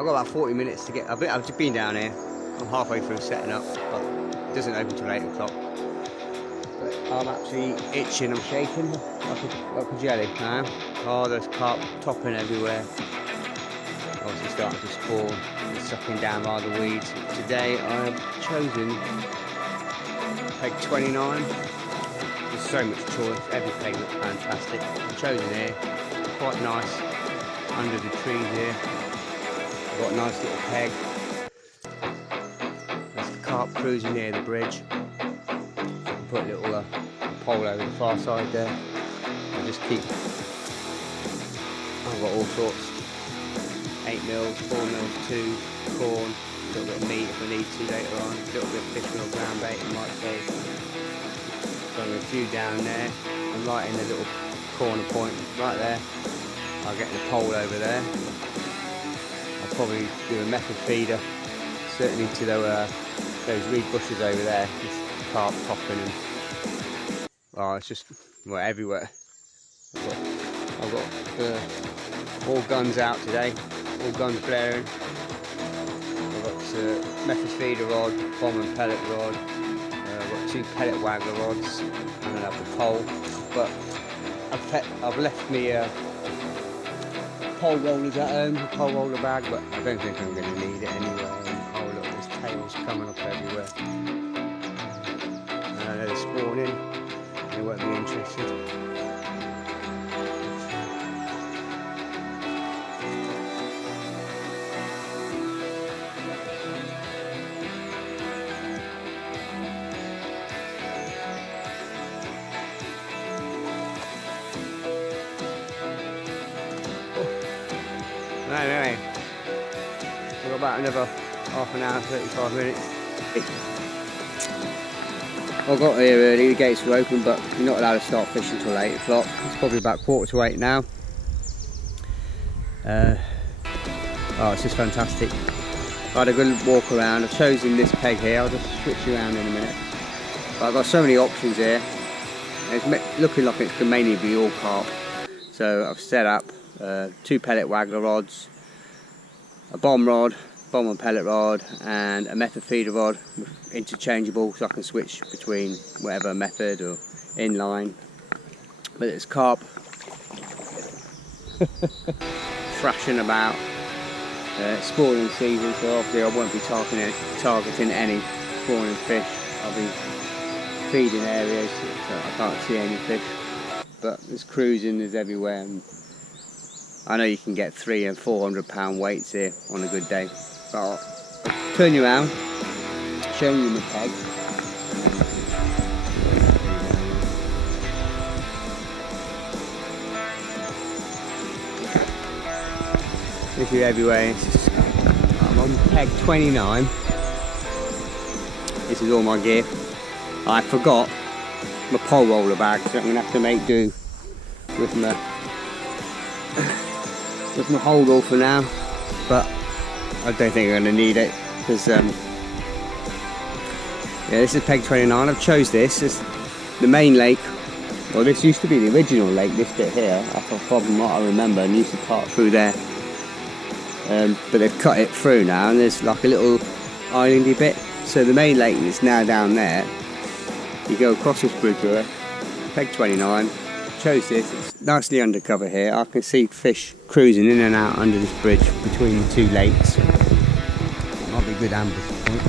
I've got about 40 minutes to get. I've just been down here. I'm halfway through setting up, but it doesn't open till 8 o'clock. But I'm actually itching. I'm shaking like a jelly now. Oh, there's carp topping everywhere. Obviously starting to spawn and sucking down by the weeds. Today I have chosen peg 29. There's so much choice. Every peg looks fantastic. I've chosen here. Quite nice under the trees here. Got a nice little peg. There's the carp cruising near the bridge. Put a little pole over the far side there. I'll just keep. I've got all sorts. 8 mils, 4 mils, 2 corn, a little bit of meat if I need to later on. A little bit of fish meal, ground bait, I might say. Throwing a few down there. And right in the little corner point, right there. I'll get the pole over there. Probably do a method feeder, certainly to those reed bushes over there. This carp topping and oh, it's just everywhere. I've got all guns out today, all guns blaring. I've got method feeder rod, bomb and pellet rod. I've got 2 pellet waggler rods, and then I've the pole. But I've left me pole rollers at home, a pole roller bag, but I don't think I'm going to need it anyway. Oh look, there's tails coming up everywhere. I know they're spawning, they won't be interested. Anyway, we've got about another half an hour, 35 minutes. I got here early, the gates were open, but you're not allowed to start fishing till 8 o'clock. It's probably about 7:45 now. Oh, it's just fantastic. I had a good walk around. I've chosen this peg here. I'll just switch around in a minute. But I've got so many options here. It's looking like it could mainly be all carp. So I've set up 2 pellet waggler rods, a bomb and pellet rod, and a method feeder rod, interchangeable, so I can switch between whatever method or inline. But it's carp thrashing about. Spawning season, so obviously I won't be targeting any spawning fish. I'll be feeding areas, so I can't see any fish. But there's cruising, there's everywhere. And I know you can get 300 and 400 pound weights here on a good day. But I'll turn you around, show you my peg. This is everywhere. I'm on peg 29. This is all my gear. I forgot my pole roller bag, so I'm going to have to make do with my hold all for now, but I don't think I'm going to need it because yeah, this is peg 29. I've chose this as the main lake. Well, this used to be the original lake, this bit here, from what I remember, and used to part through there, but they've cut it through now and there's like a little islandy bit, so the main lake is now down there. You go across this bridge here, peg 29. Chose this, it's nicely undercover here. I can see fish cruising in and out under this bridge between the 2 lakes. Might be a good ambush point.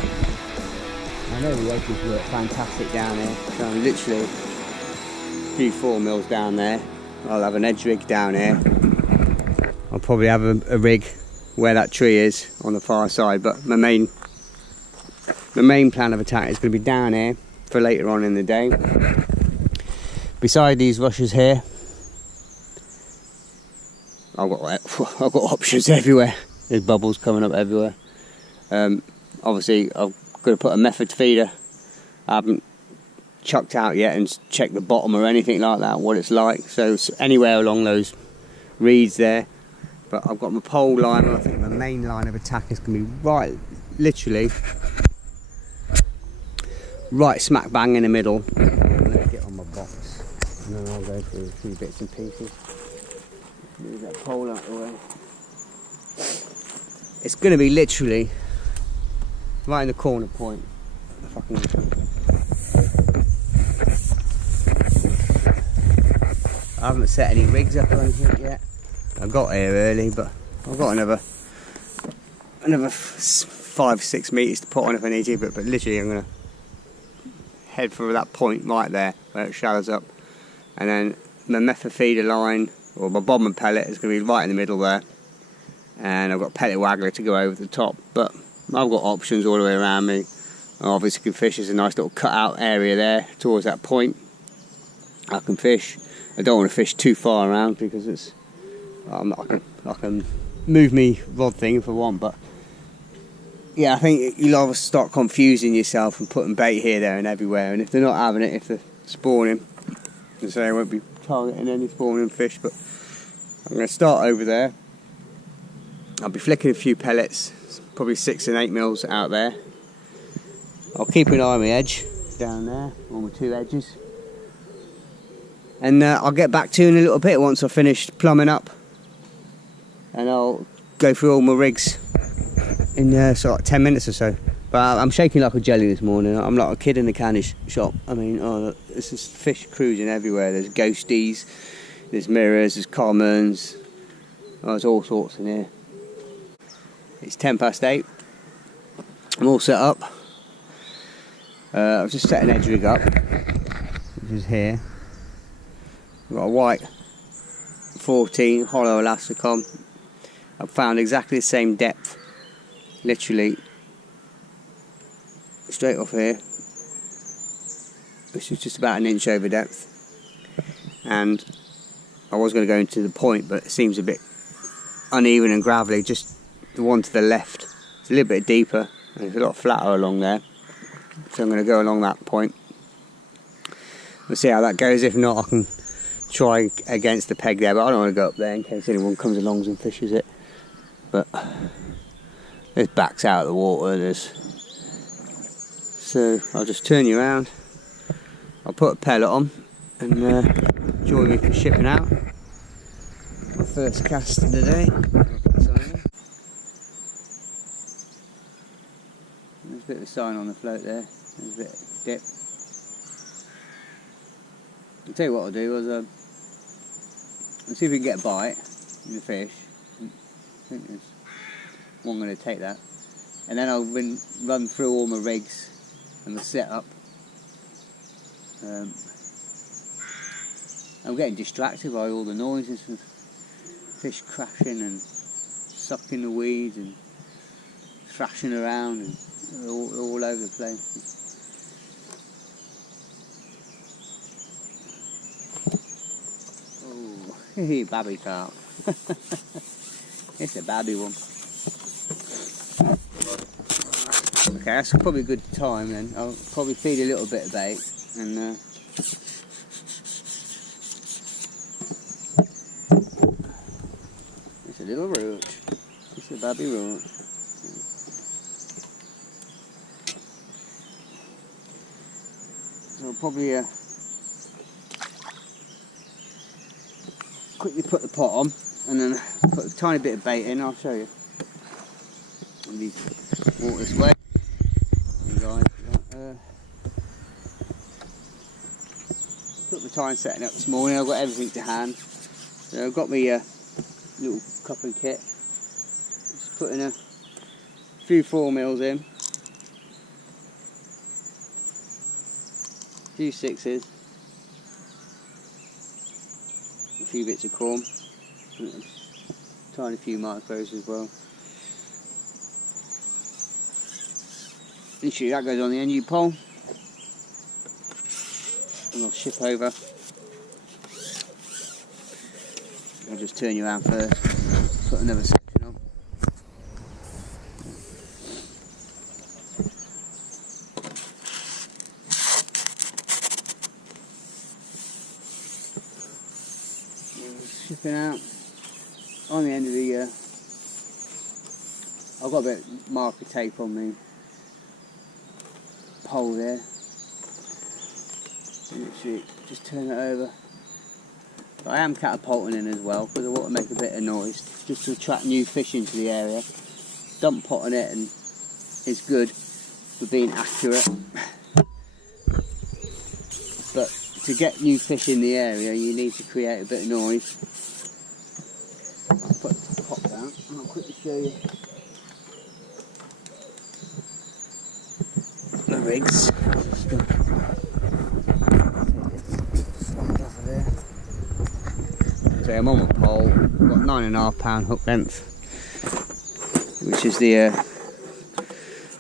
I know the acres work fantastic down here, so I'm literally a few 4 mils down there. I'll have an edge rig down here. I'll probably have a rig where that tree is on the far side, but my main plan of attack is going to be down here for later on in the day. Beside these rushes here, I've got options everywhere. There's bubbles coming up everywhere. Obviously, I've got to put a method feeder. I haven't chucked out yet and checked the bottom or anything like that, what it's like. So anywhere along those reeds there. But I've got my pole line. I think my main line of attack is going to be right literally right smack bang in the middle. Let's get on my box and then I'll go through a few bits and pieces. Move that pole out the way. It's going to be literally right in the corner point. If I haven't set any rigs up or anything yet. I got here early, but I've got another 5-6 metres to put on if I need to. But literally, I'm going to head for that point right there where it shallows up, and then my method feeder line or my bomb and pellet is going to be right in the middle there, and I've got pellet waggler to go over the top. But I've got options all the way around me. I obviously can fish. There's a nice little cut out area there towards that point. I can fish. I don't want to fish too far around because it's I can move me rod thing if I want, but yeah, I think you'll either start confusing yourself and putting bait here, there and everywhere, and if they're not having it, if they're spawning, and so I won't be targeting any spawning fish. But I'm going to start over there. I'll be flicking a few pellets, probably 6 and 8 mils out there. I'll keep an eye on my edge down there, on my 2 edges, and I'll get back to you in a little bit once I've finished plumbing up, and I'll go through all my rigs in sort of like 10 minutes or so. But I'm shaking like a jelly this morning. I'm like a kid in a candy shop. I mean, oh, there's just fish cruising everywhere. There's ghosties, there's mirrors, there's commons. Oh, there's all sorts in here. It's 8:10. I'm all set up. I've just set an edge rig up, which is here. I've got a white 14 hollow elasticon. I've found exactly the same depth, literally straight off here, which is just about an inch over depth. And I was going to go into the point, but it seems a bit uneven and gravelly. Just the one to the left, it's a little bit deeper and it's a lot flatter along there, so I'm going to go along that point. We'll see how that goes. If not, I can try against the peg there, but I don't want to go up there in case anyone comes along and fishes it. But there's backs out of the water, so I'll just turn you around. I'll put a pellet on and join me for shipping out. My first cast of the day. There's a bit of a sign on the float there. There's a bit of dip. I'll tell you what I'll do is I'll see if we can get a bite in the fish. I think there's one going to take that, and then I'll run through all my rigs and the setup. I'm getting distracted by all the noises of fish crashing and sucking the weeds and thrashing around and all over the place. Oh, babby carp. It's a babby one. Okay, that's probably a good time then. I'll probably feed a little bit of bait and it's a little roach. It's a babby roach. So I'll probably quickly put the pot on and then put a tiny bit of bait in. I'll show you. And these walk this way. Took the time setting up this morning. I've got everything to hand. So I've got my little cupping kit. Just putting a few 4 mils in, a few 6s, a few bits of corn, and a tiny few micros as well. Literally that goes on the NU pole, and I'll ship over. I'll just turn you around first, put another section on. Shipping out on the end of the I've got a bit of marker tape on me pole there. Literally just turn it over. But I am catapulting in as well because I want to make a bit of noise just to attract new fish into the area. Dump pot on it and is good for being accurate. But to get new fish in the area you need to create a bit of noise. I'll put the pot down and I'll quickly show you the rigs. So I'm on my pole, I've got 9.5 pound hook length, which is the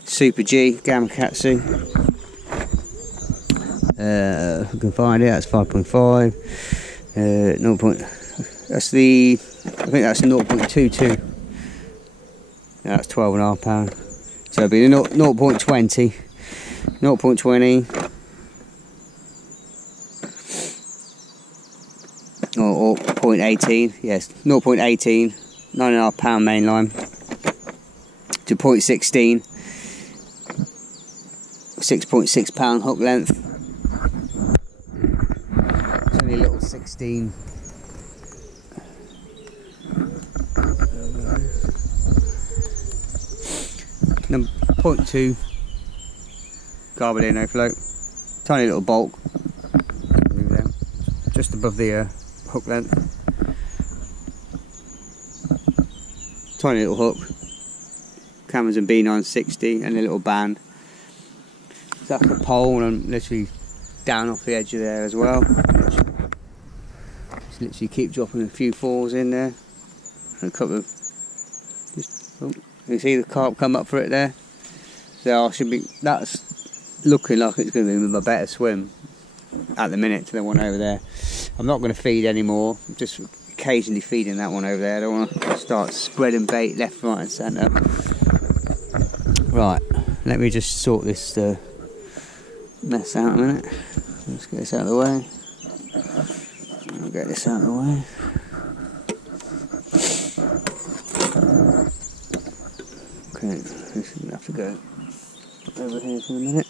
Super G Gamakatsu. If I can find it, that's 5.5. That's the, I think that's 0.22. Yeah, that's 12.5 pound. So it'll be the 0.20, 0.20. Or 0.18, yes, 0.18, 9.5 pound main line to 0.16, 6.6 pound hook length. It's only a little 16. Number 0.2 Garbadino float, tiny little bulk, just above the hook length. Tiny little hook, Cameron's and B960 and a little band. So that's the pole and I'm literally down off the edge of there as well. Just literally keep dropping a few falls in there. And a couple of, you see the carp come up for it there? So I should be, that's looking like it's going to be my better swim at the minute to the one over there. I'm not going to feed anymore, I'm just occasionally feeding that one over there. I don't want to start spreading bait left, right and centre. Right, let me just sort this mess out a minute. Let's get this out of the way. I'll get this out of the way. Okay, this is going to have to go over here for a minute.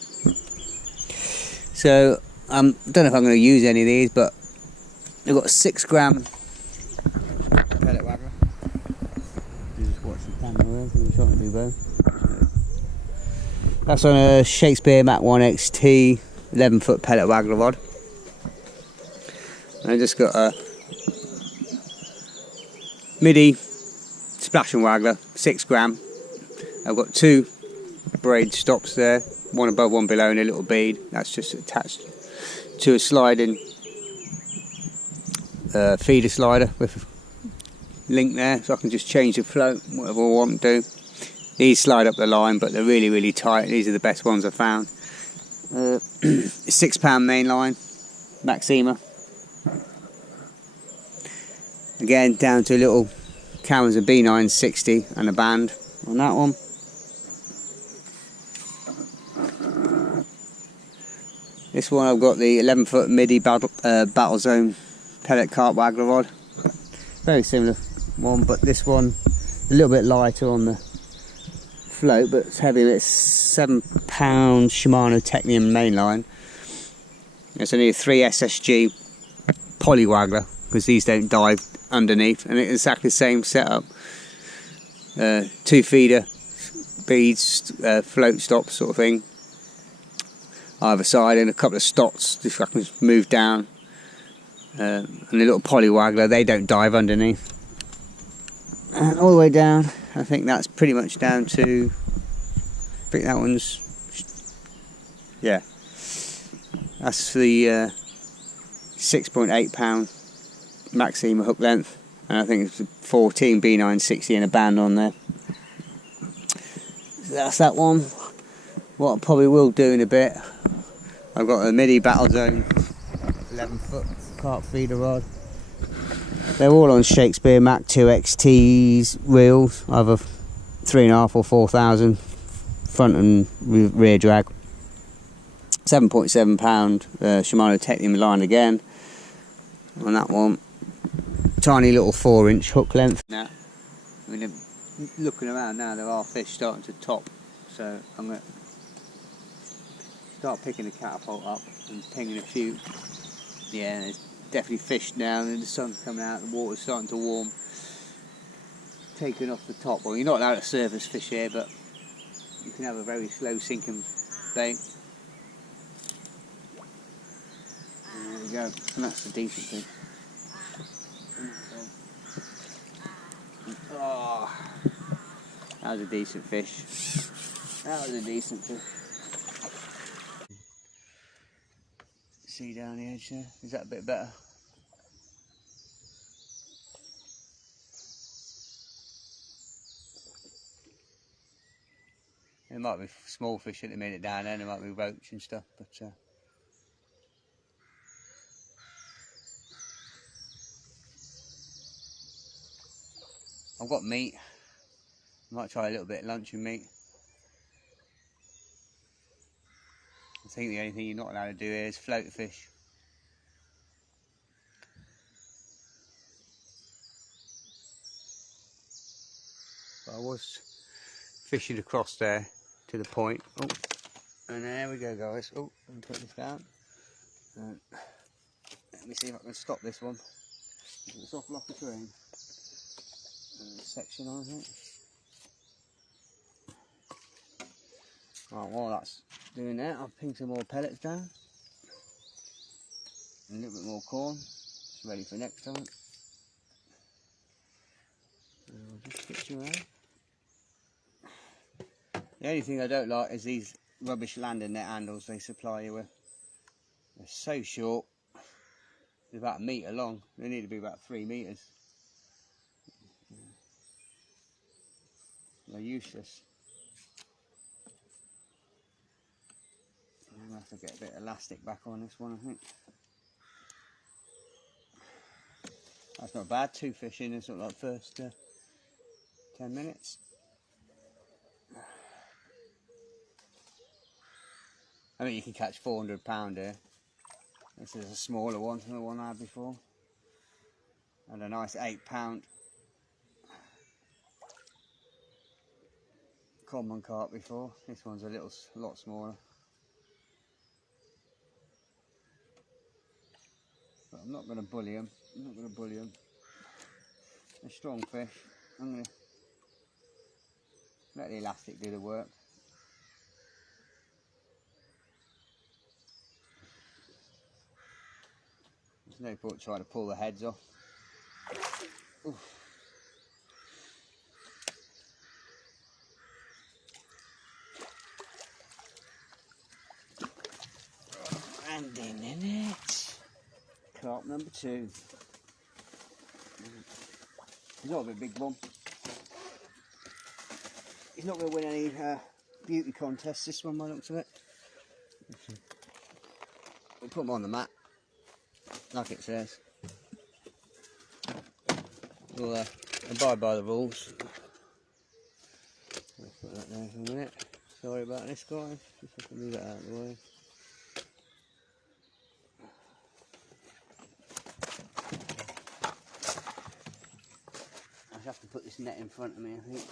So, I don't know if I'm going to use any of these, but I've got a 6 gram pellet waggler. Just watch the camera there, so we're trying to do both. That's on a Shakespeare Mach 1 XT 11-foot pellet waggler rod. And I just got a midi splash and waggler, 6 gram. I've got 2 braid stops there, one above, one below, and a little bead. That's just attached to a sliding feeder slider with a link there, so I can just change the float, whatever I want to do. These slide up the line, but they're really, really tight. These are the best ones I've found. 6 pound main line, Maxima. Again, down to a little Cameron's and B960 and a band on that one. This one I've got the 11-foot midi battle zone pellet carp waggler rod. Very similar one, but this one a little bit lighter on the float, but it's heavy. It's 7 pound Shimano Technium mainline. It's only a 3 SSG poly waggler because these don't dive underneath, and it's exactly the same setup. 2 feeder beads, float stops sort of thing either side, and a couple of stots if I can move down, and a little poly waggler. They don't dive underneath. And all the way down, I think that's pretty much down to, I think that one's, yeah, that's the 6.8 pound Maxima hook length, and I think it's a 14 B960 and a band on there. So that's that one. What I probably will do in a bit, I've got a midi battle zone 11-foot carp feeder rod. They're all on Shakespeare Mach 2 XT's reels, either 3.5 or 4,000 front and rear drag. 7.7 pound Shimano Technium line again on that one. Tiny little 4-inch hook length. Now, I mean, looking around now, there are fish starting to top, so I'm going to start picking the catapult up and pinging a few. Yeah, there's definitely fish now, and the sun's coming out, the water's starting to warm, taking off the top. Well, you're not allowed to surface fish here, but you can have a very slow sinking bait. And there we go, and that's a decent thing. Oh, that was a decent fish. That was a decent fish. See down the edge there? Is that a bit better? There might be small fish at the minute down there, there might be roach and stuff, but I've got meat. I might try a little bit of lunch and meat. I think the only thing you're not allowed to do here is float fish. But I was fishing across there to the point. Oh, and there we go, guys. Oh, let me put this down. Let me see if I can stop this one. It's off like a train. Section on it. Right, while that's doing that, I'll ping some more pellets down. And a little bit more corn. It's ready for next time. And I'll just switch around. The only thing I don't like is these rubbish landing net handles they supply you with. They're so short. They're about a metre long. They need to be about 3 metres. They're useless. I'm going to have to get a bit of elastic back on this one, I think. That's not bad. 2 fish in sort of like first 10 minutes. I mean, you can catch 400 pound here. This is a smaller one than the one I had before. And a nice 8 pound common carp before. This one's a lot smaller. But I'm not going to bully them. I'm not going to bully them. They're strong fish. I'm going to let the elastic do the work. There's no point trying to pull the heads off. Oof. And in it. Carp number 2. He's not a big one. He's not going to win any beauty contests, this one, by the looks of it. We'll put him on the mat, like it says. We'll abide by the rules. I'll put that there for a minute. Sorry about this, guys. Just have to move that out of the way. I have to put this net in front of me, I think.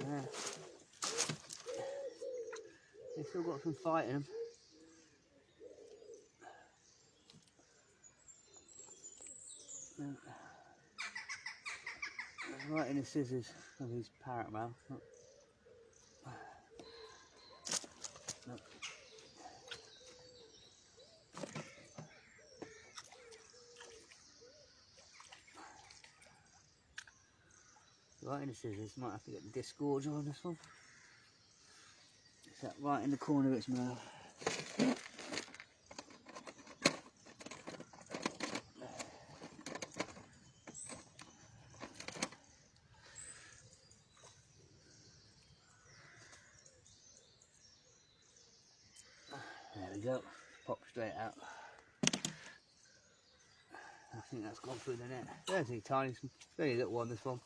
There. They've still got some fight in them. Right in the scissors of his parrot mouth. Look. Right in the scissors, might have to get the disgorge on this one. It's that right in the corner of its mouth. There we go, pop straight out. I think that's gone through the net. There's a tiny, very little one, this one.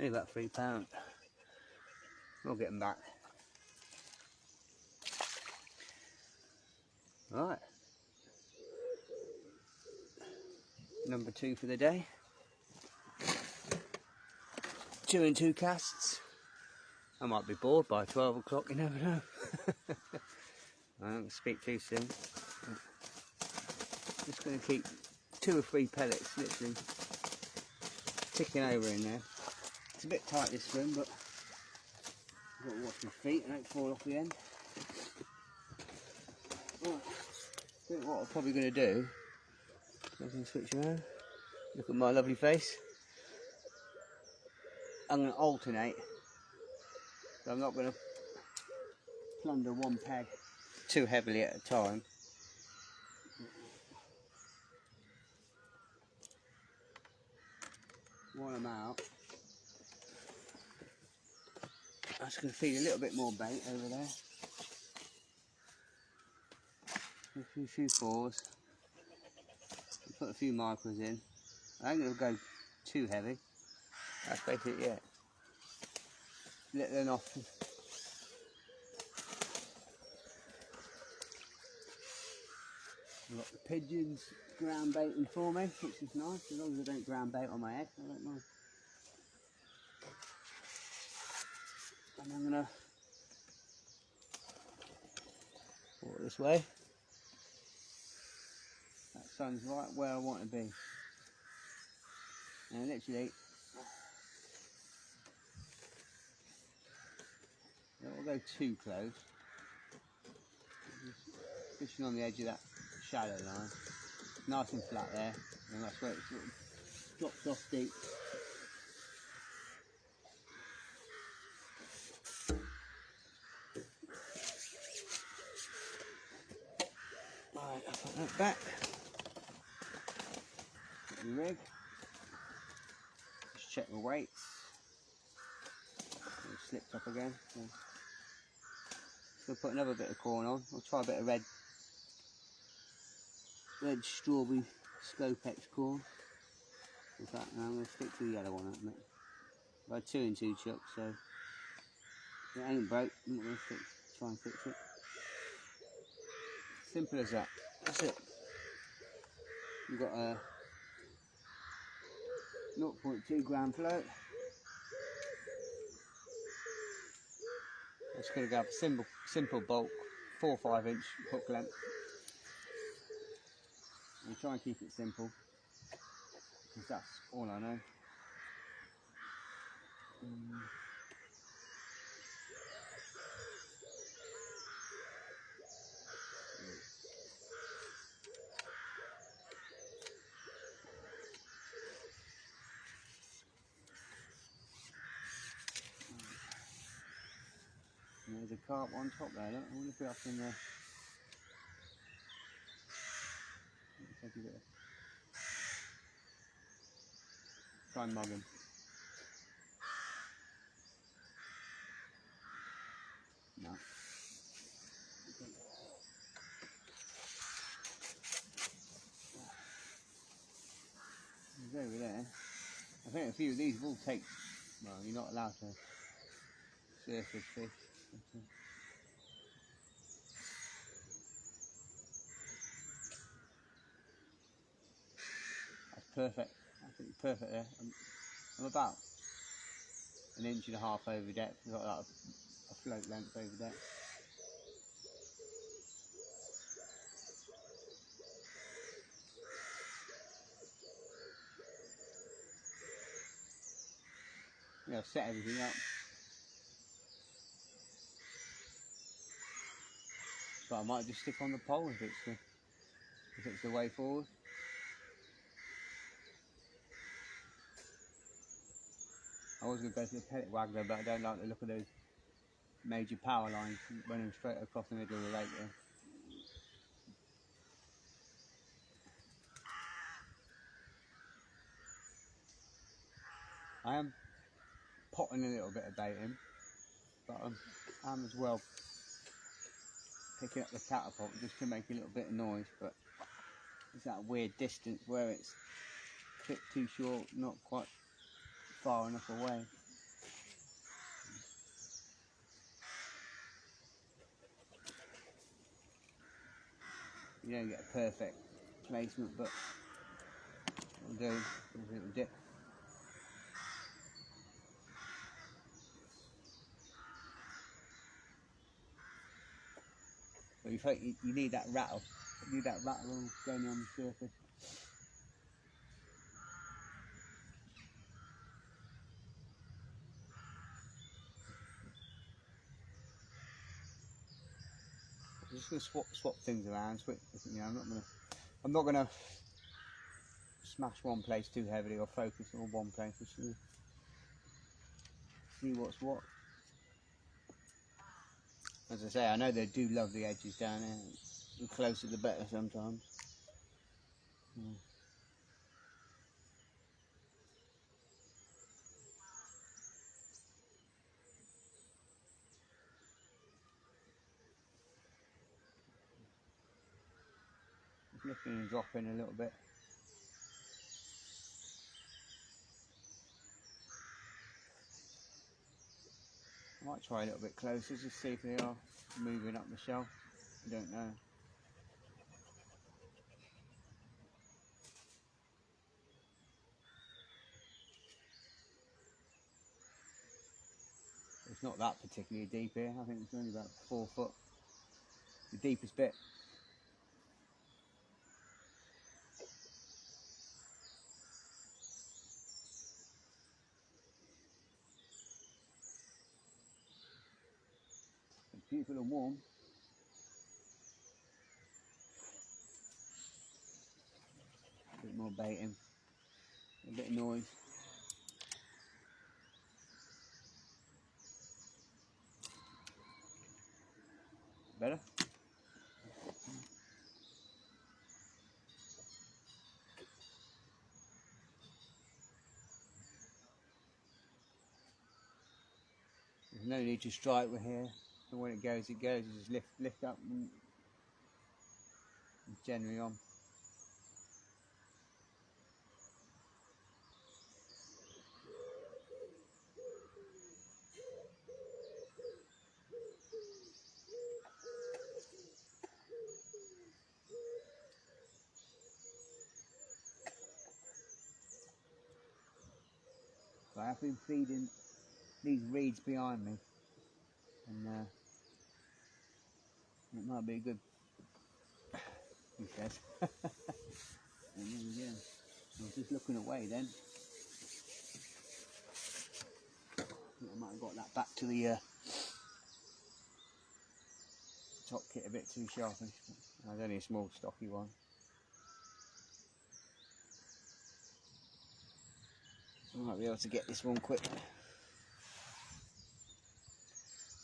Only about £3. We'll get them back. Right. number 2 for the day. 2 and 2 casts. I might be bored by 12 o'clock, you never know. I don't speak too soon. Just going to keep 2 or 3 pellets literally ticking over in there. It's a bit tight this swim, but I've got to watch my feet and don't fall off the end. Right. I think what I'm probably going to do, I can switch around, look at my lovely face. I'm going to alternate, so I'm not going to plunder one peg too heavily at a time. While I'm out, I'm just going to feed a little bit more bait over there. A few 4s. Put a few micros in. I ain't going to go too heavy. That's basically it. Let them off. I've got the pigeons ground baiting for me, which is nice. As long as I don't ground bait on my head, I don't mind. And I'm going to walk this way. That sun's right where I want to be. And literally, I don't want to go too close. Just fishing on the edge of that shadow line. Nice and flat there, and that's where it sort of drops off deep. Right, I'll put that back. Put the rig. Just check the weights. It slipped up again. So put another bit of corn on. I'll try a bit of red strawberry Scopex corn. With that, and I'm going to stick to the yellow one at the minute. I've had 2 and 2 chucks, so it ain't broke. I'm not going to try and fix it. Simple as that. That's it. You've got a 0.2 gram float. It's going to go up a simple bulk, 4 or 5 inch hook length. I'll try and keep it simple, because that's all I know. And there's a carp on top there, look. I wonder if I can take a bit of, try and mug him. No. He's over there. I think a few of these will take, well, you're not allowed to surface fish. But, that's perfect. Absolutely perfect there. I'm about 1.5 inches over depth. I've got like a float length over depth. Yeah, I've set everything up. But I might just stick on the pole if it's the way forward. I was going to go to the pellet waggler, but I don't like the look of those major power lines running straight across the middle of the lake there. I am potting a little bit of bait in, but I'm as well picking up the catapult just to make a little bit of noise, but it's that weird distance where it's a bit too short, not quite far enough away. You don't get a perfect placement, but do a little dip. But you need that rattle. You need that rattle going on the surface. I'm just going to swap things around. You know, I'm not gonna smash one place too heavily or focus on one place. Just see what's what. As I say, I know they do love the edges down there. The closer the better sometimes. Yeah. Just lifting and dropping a little bit. I might try a little bit closer, just see if they are moving up the shelf. I don't know. It's not that particularly deep here. I think it's only about 4 foot. The deepest bit. It's beautiful and warm. A bit more baiting. A bit of noise. Better? There's no need to strike with here. And when it goes, it goes. You just lift up and generally on. So I've been feeding these reeds behind me, and it might be good, he says. And there we go. I was just looking away then. I might have got that back to the top kit a bit too sharpish. There's only a small stocky one. I might be able to get this one quick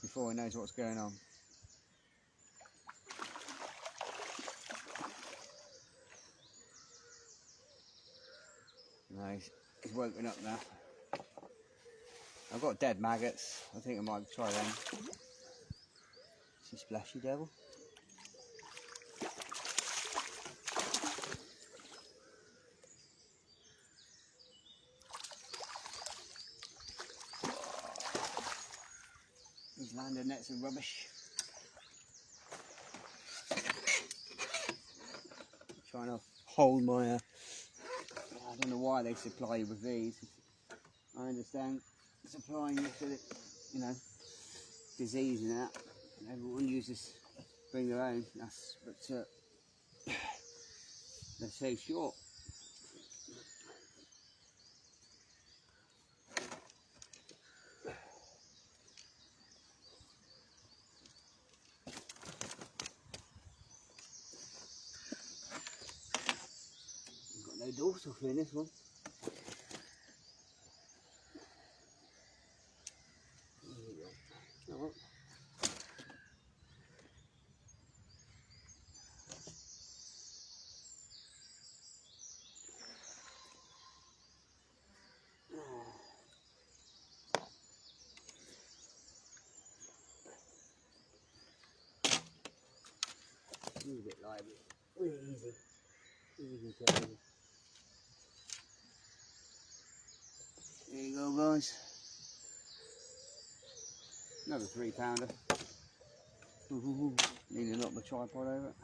before he knows what's going on. No, he's woken up now. I've got dead maggots. I think I might try them. It's a splashy devil. These landing nets are rubbish. I'm trying to hold my I don't know why they supply you with these. I understand supplying you so that, you know, disease and that, and everyone uses, bring their own, but they're so short. Got no dorsal fin this one. Oh. A little bit lively. Really easy. Easy to easy. There you go, guys. Another 3-pounder. Need to knock the tripod over it.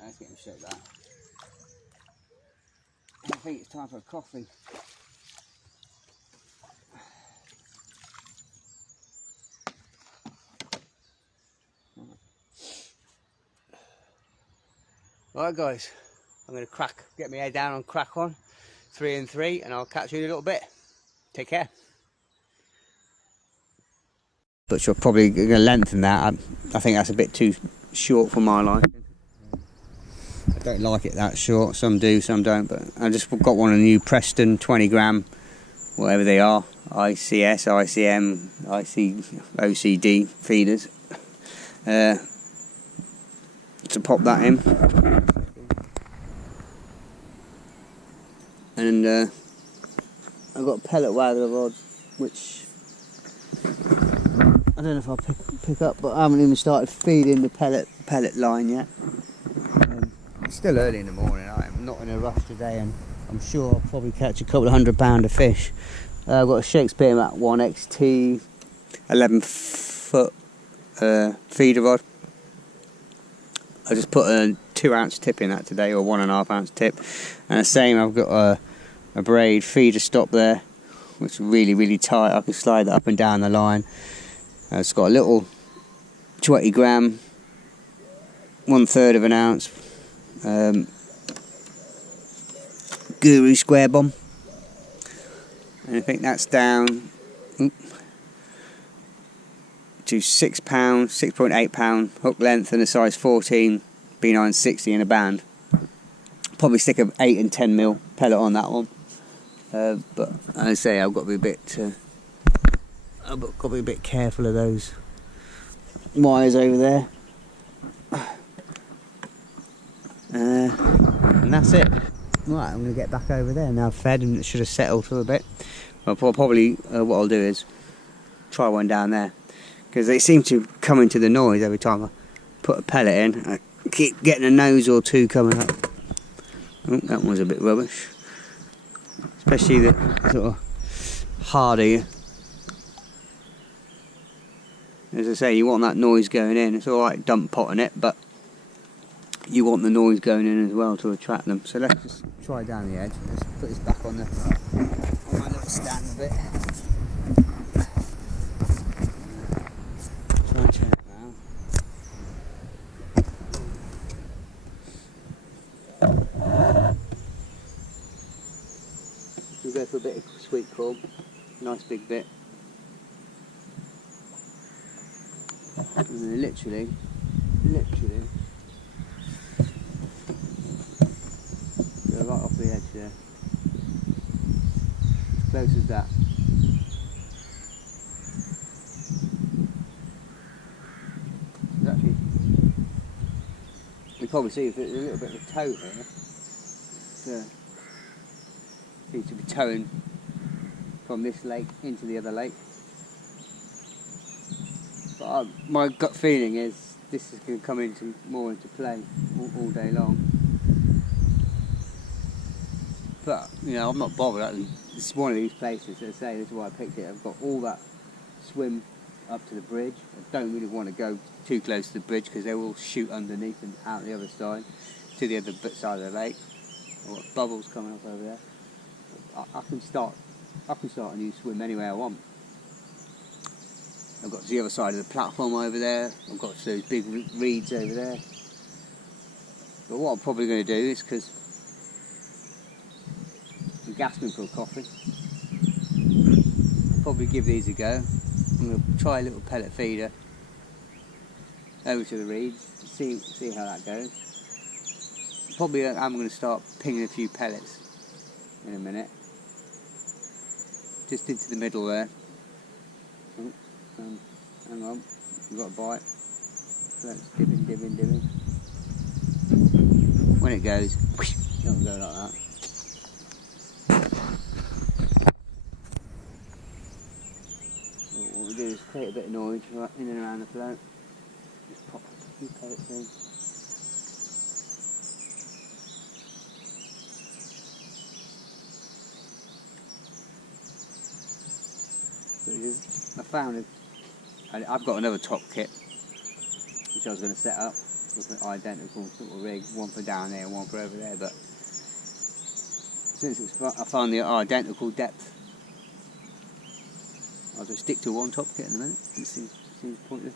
Let's get him shut that. think it's time for a coffee. Right guys, I'm going to get my head down and crack on 3 and 3, and I'll catch you in a little bit. Take care. But you're probably going to lengthen that. I think that's a bit too short for my liking. I don't like it that short. Some do, some don't. But I just got one of the new Preston 20 gram, whatever they are, ICS, ICM, OCD feeders. To pop that in. And I've got a pellet waggler rod, which I don't know if I'll pick up, but I haven't even started feeding the pellet line yet. It's still early in the morning. I'm not in a rush today, and I'm sure I'll probably catch a couple of £100 of fish. I've got a Shakespeare Mat 1XT 11-foot feeder rod. I just put a 2-ounce tip in that today, or 1.5-ounce tip, and the same. I've got a braid feeder stop there, which is really tight. I can slide that up and down the line. It's got a little 20 gram, 1/3 of an ounce Guru square bomb, and I think that's down to £6, 6.8 pound hook length, and a size 14 B960 in a band. Probably stick an 8 and 10 mil pellet on that one, but as I say, I've got to be a bit careful of those wires over there, and that's it. Right, I'm going to get back over there now. I've fed and it should have settled for a bit. Well, probably what I'll do is try one down there, because they seem to come into the noise every time I put a pellet in. I keep getting a nose or two coming up. Oh, that one's a bit rubbish, especially the sort of harder. As I say, you want that noise going in. It's alright dump potting it, but you want the noise going in as well to attract them. So let's just try down the edge. Let's put this back on my little stand a bit. Try and turn it around. We'll go for a bit of sweet corn. Nice big bit. And then literally go right off the edge there, as close as that. There's actually, you probably see there's a little bit of a toe here. Seems to be towing from this lake into the other lake. But my gut feeling is this is going to come more into play all day long. But you know, I'm not bothered. This is one of these places. As I say, this is why I picked it. I've got all that swim up to the bridge. I don't really want to go too close to the bridge, because they will shoot underneath and out the other side to the other side of the lake. I've got bubbles coming up over there. I can start a new swim anywhere I want. I've got to the other side of the platform over there. I've got those big reeds over there. But what I'm probably going to do is, because I'm gasping for a coffee, I'll probably give these a go. I'm going to try a little pellet feeder over to the reeds, see how that goes. Probably I'm going to start pinging a few pellets in a minute, just into the middle there. Hang on, we've got a bite. Let's dipping. When it goes, whoosh, it'll go like that. What we'll do is create a bit of noise right in and around the float. Just pop a few pellets in. I found it. I've got another top kit which I was going to set up with an identical sort of rig, one for down there and one for over there, but since I found the identical depth, I'll just stick to one top kit in a minute. It seems pointless.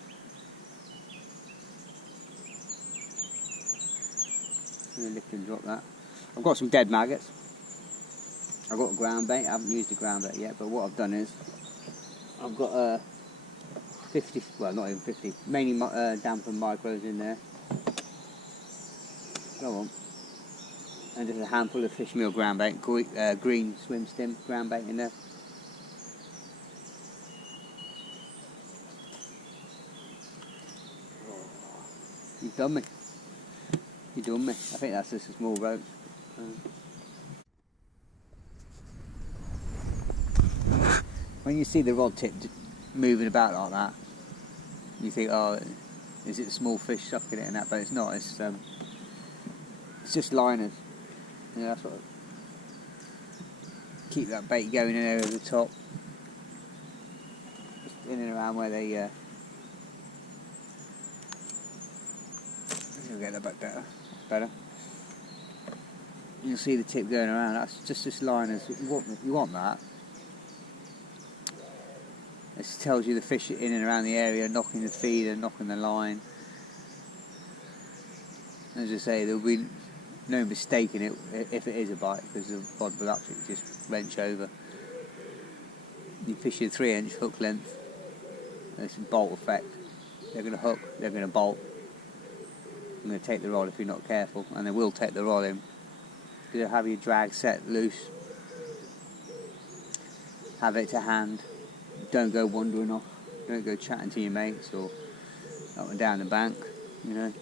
I'm going to lift and drop that. I've got some dead maggots. I've got a ground bait. I haven't used the ground bait yet, but what I've done is I've got 50, well not even 50, mainly dampened micros in there. Go on. And just a handful of fish meal ground bait, green swim stim ground bait in there. You've done me. You've done me. I think that's just a small rope. When you see the rod tip moving about like that, you think, oh, is it a small fish sucking it and that? But it's not. It's just liners. Yeah, that's what. Keep that bait going in there over the top, just in and around where they. You'll get that back better. You'll see the tip going around. That's just liners. You want that. This tells you the fish in and around the area, knocking the feeder, knocking the line. As I say, there'll be no mistaking it if it is a bite, because the rod will actually just wrench over. You fish your 3-inch hook length, there's a bolt effect. They're going to hook, they're going to bolt. I'm going to take the rod if you're not careful, and they will take the rod in. You'll have your drag set loose. Have it to hand. Don't go wandering off. Don't go chatting to your mates or up and down the bank, you know,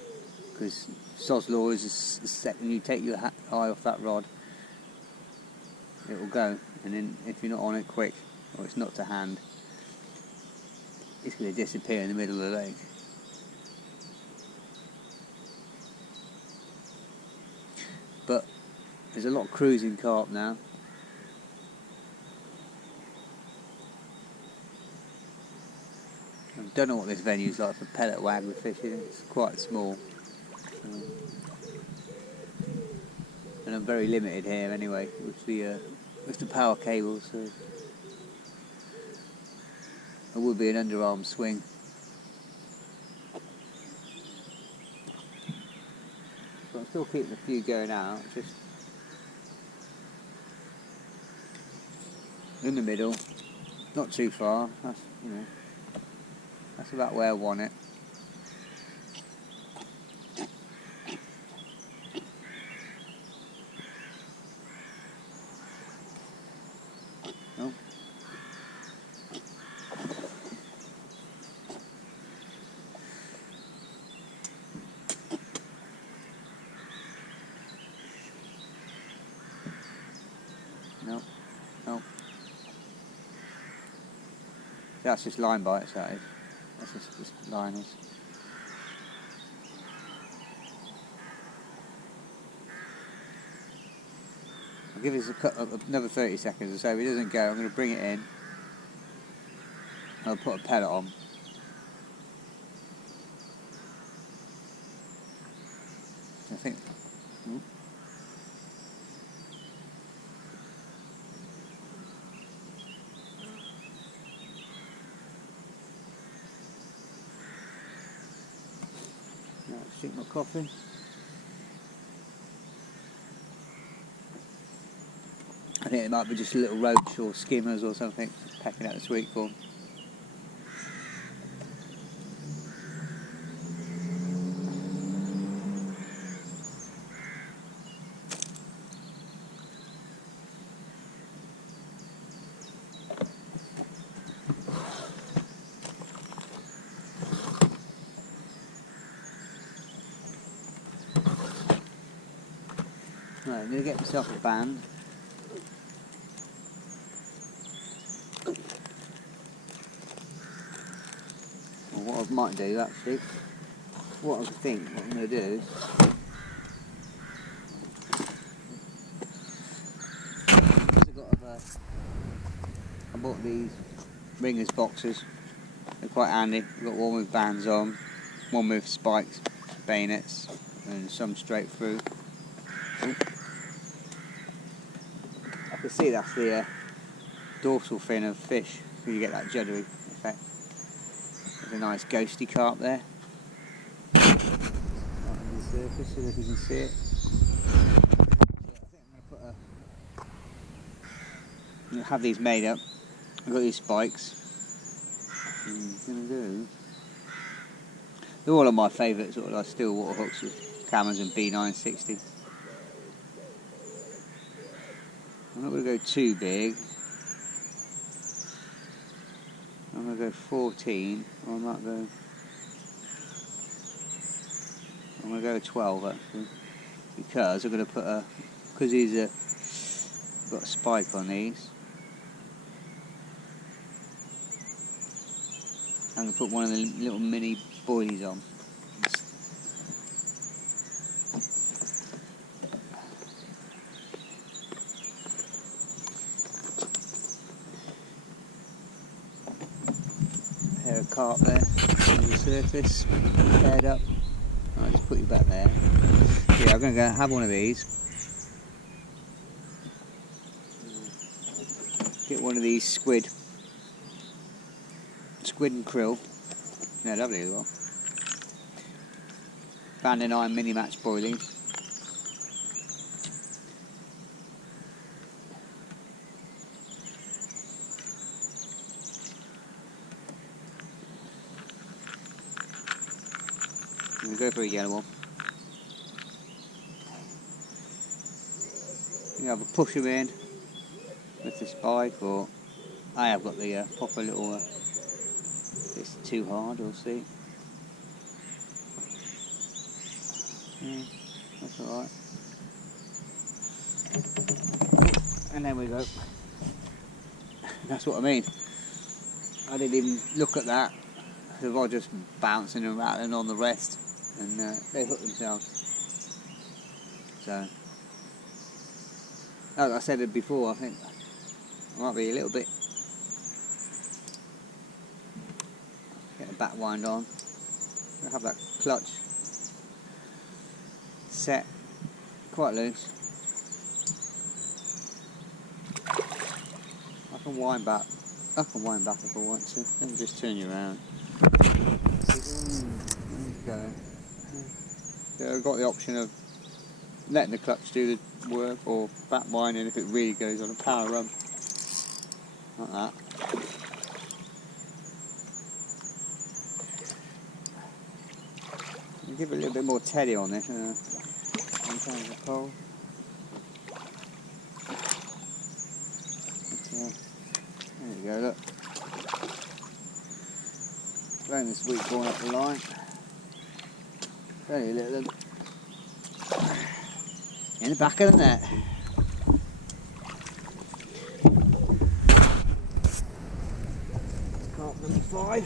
because sod's law is the second you take your eye off that rod, it will go. And then if you're not on it quick, or it's not to hand, it's going to disappear in the middle of the lake. But there's a lot of cruising carp now. I don't know what this venue's like for pellet waggler fishing. It's quite small, and I'm very limited here anyway with the power cables. So it would be an underarm swing. But I'm still keeping a few going out, just in the middle, not too far. That's, you know. That's about where I want it. Oh. No. No. That's just line bites, that is. That's just liners. I'll give this another 30 seconds or so. If it doesn't go, I'm going to bring it in. I'll put a pellet on. I think. Shoot my coffee. I think it might be just a little roach or skimmers or something pecking out the sweet corn. Right, I'm going to get myself a band. Well, what I might do actually, what I'm going to do is I bought these ringers boxes. They're quite handy. I've got one with bands on, one with spikes, bayonets, and some straight through. can see that's the dorsal fin of fish, so you get that juddery effect. There's a nice ghosty carp there. Right on the surface, so that you can see it. I'm going to have these made up. I've got these spikes. I'm going to do. They're all of my favourite sort of like still water hooks with Cameron's and B960. I'm not going to go too big. I'm going to go 14. Or I might go. I'm going to go 12 actually, because I'm going to put a. Because these are got a spike on these. I'm going to put one of the little mini boilies on. Pair of carp there on the surface, paired up. I'll just put you back there. Yeah, I'm going to go have one of these. Get one of these squid and krill. They're lovely as well. Band and iron mini match boilies. We'll go for a yellow one. You have a push them in with the spike, or I have got the proper little. If it's too hard, we'll see. Yeah, that's alright. And then we go. That's what I mean. I didn't even look at that. The rod just bouncing and rattling on the rest, and they hook themselves. So, as I said it before, I think I might be a little bit. Get the back wind on. I have that clutch set quite loose. I can wind back if I want to. Let me just turn you around. There you go. So I've got the option of letting the clutch do the work, or back winding if it really goes on a power run. Like that. I'll give it a little bit more teddy on this. Sometimes a pole. There you go, look. Blowing this weak corn up the line. Very little in the back of the net. Carp number 5.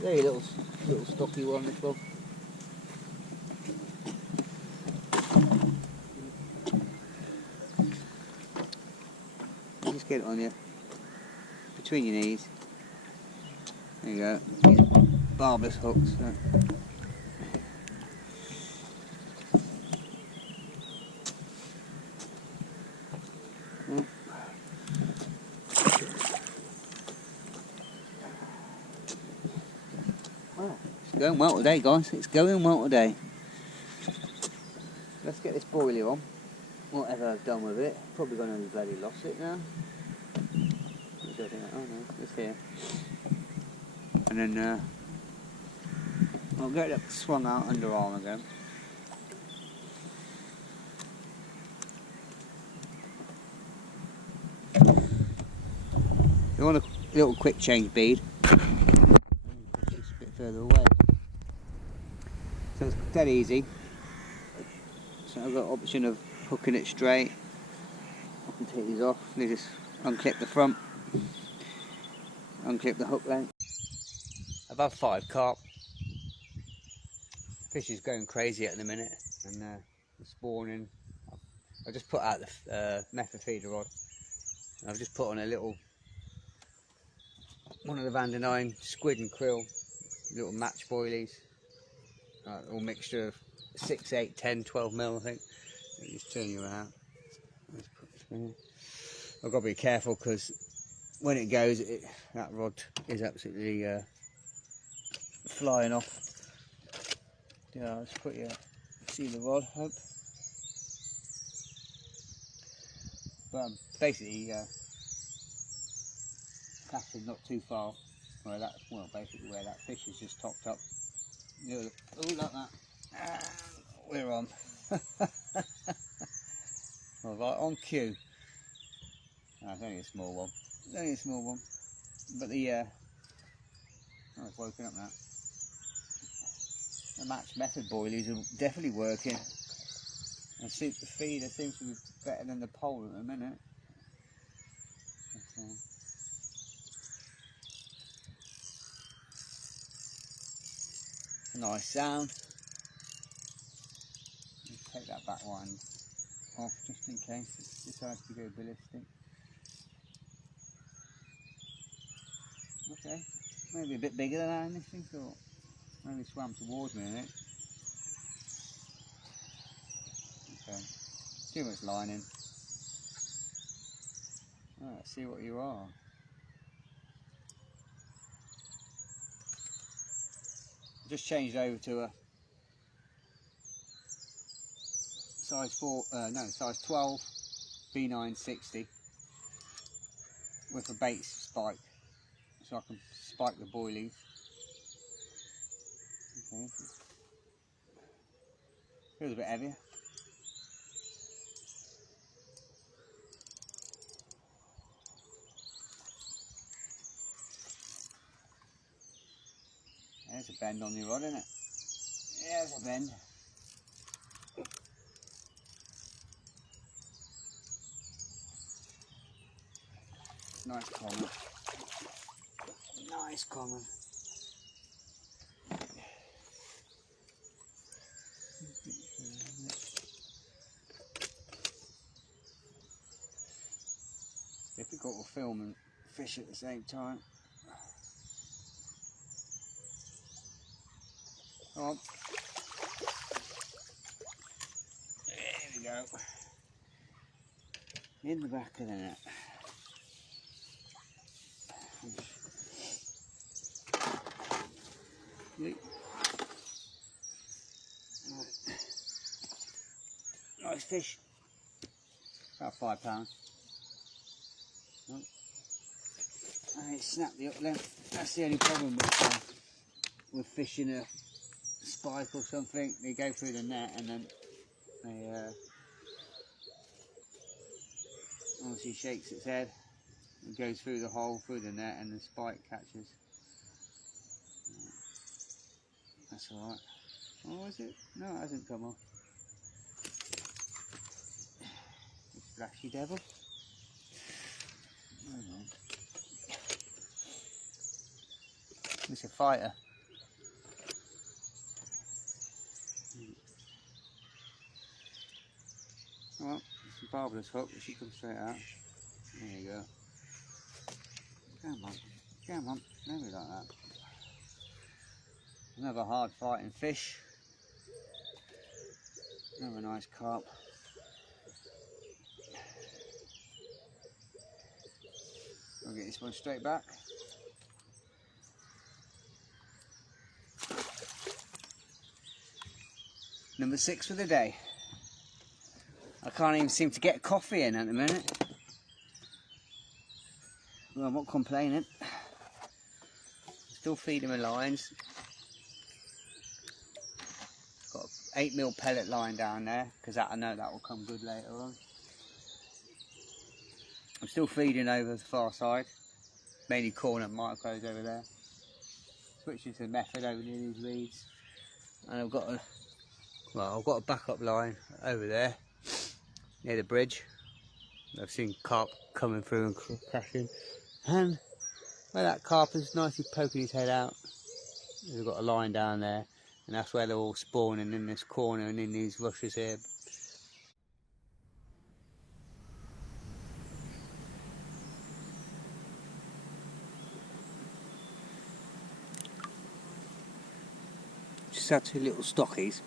There you little stocky one, this one. Just get it on you, between your knees. There you go. These barbless hooks. Well, it's going well today, guys. It's going well today. Let's get this boilie on. Whatever I've done with it, probably going to bloody lost it now. Oh no, it's here. And then I'll get it swung out underarm again. You want a little quick change bead. Push this a bit further away. So it's dead easy. So I've got the option of hooking it straight. I can take these off. They just unclip the front, unclip the hook length. I've had 5 carp. Fish is going crazy at the minute, and this morning I just put out the method feeder rod. And I've just put on a little one of the Van der Nine squid and krill, little match boilies, all mixture of 6, 8, 10, 12 mil I think. Let me just turn you around. I've got to be careful because when it goes, that rod is absolutely flying off. Yeah, let's put you see the rod, hope. But basically, casting not too far where that, well, basically where that fish is just topped up. Oh, like that. And we're on. Well, right on cue. Oh, it's only a small one. It's only a small one. But the oh, it's woken up now. The match method boilies are definitely working. And the feeder seems to be better than the pole at the minute. Nice sound. Let's take that back one off just in case it decides to go ballistic. Okay, maybe a bit bigger than I initially thought. Maybe swam towards me in it. Okay, too much lining. Let's see what you are. Just changed over to a size 12 B960 with a bait spike, so I can spike the boilies. Okay, feels a bit heavier. There's a bend on your rod, isn't it? There's a bend. Nice common. Nice common. Difficult to film and fish at the same time. Come on. There we go. In the back of the net. Nice fish. About £5. Oh. And it snapped the up left. That's the only problem with fishing a spike or something. They go through the net and then they obviously shakes its head. It goes through the hole, through the net, and the spike catches. That's alright. Oh, is it? No, it hasn't come off. You splashy devil. Oh, no. It's a fighter. Well, it's a barbless hook, it should come straight out. There you go. Come on, come on, maybe like that. Another hard fighting fish. Another nice carp. I'll get this one straight back. Number 6 for the day. I can't even seem to get coffee in at the minute. Well, I'm not complaining. Still feeding my lines. Got an 8mm pellet line down there because I know that will come good later on. I'm still feeding over the far side, mainly corn and micros over there. Switching to the method over near these reeds, and I've got a backup line over there near the bridge. I've seen carp coming through and crashing, and where that carp is nicely poking his head out, we've got a line down there, and that's where they're all spawning, in this corner and in these rushes here. Just had 2 little stockies.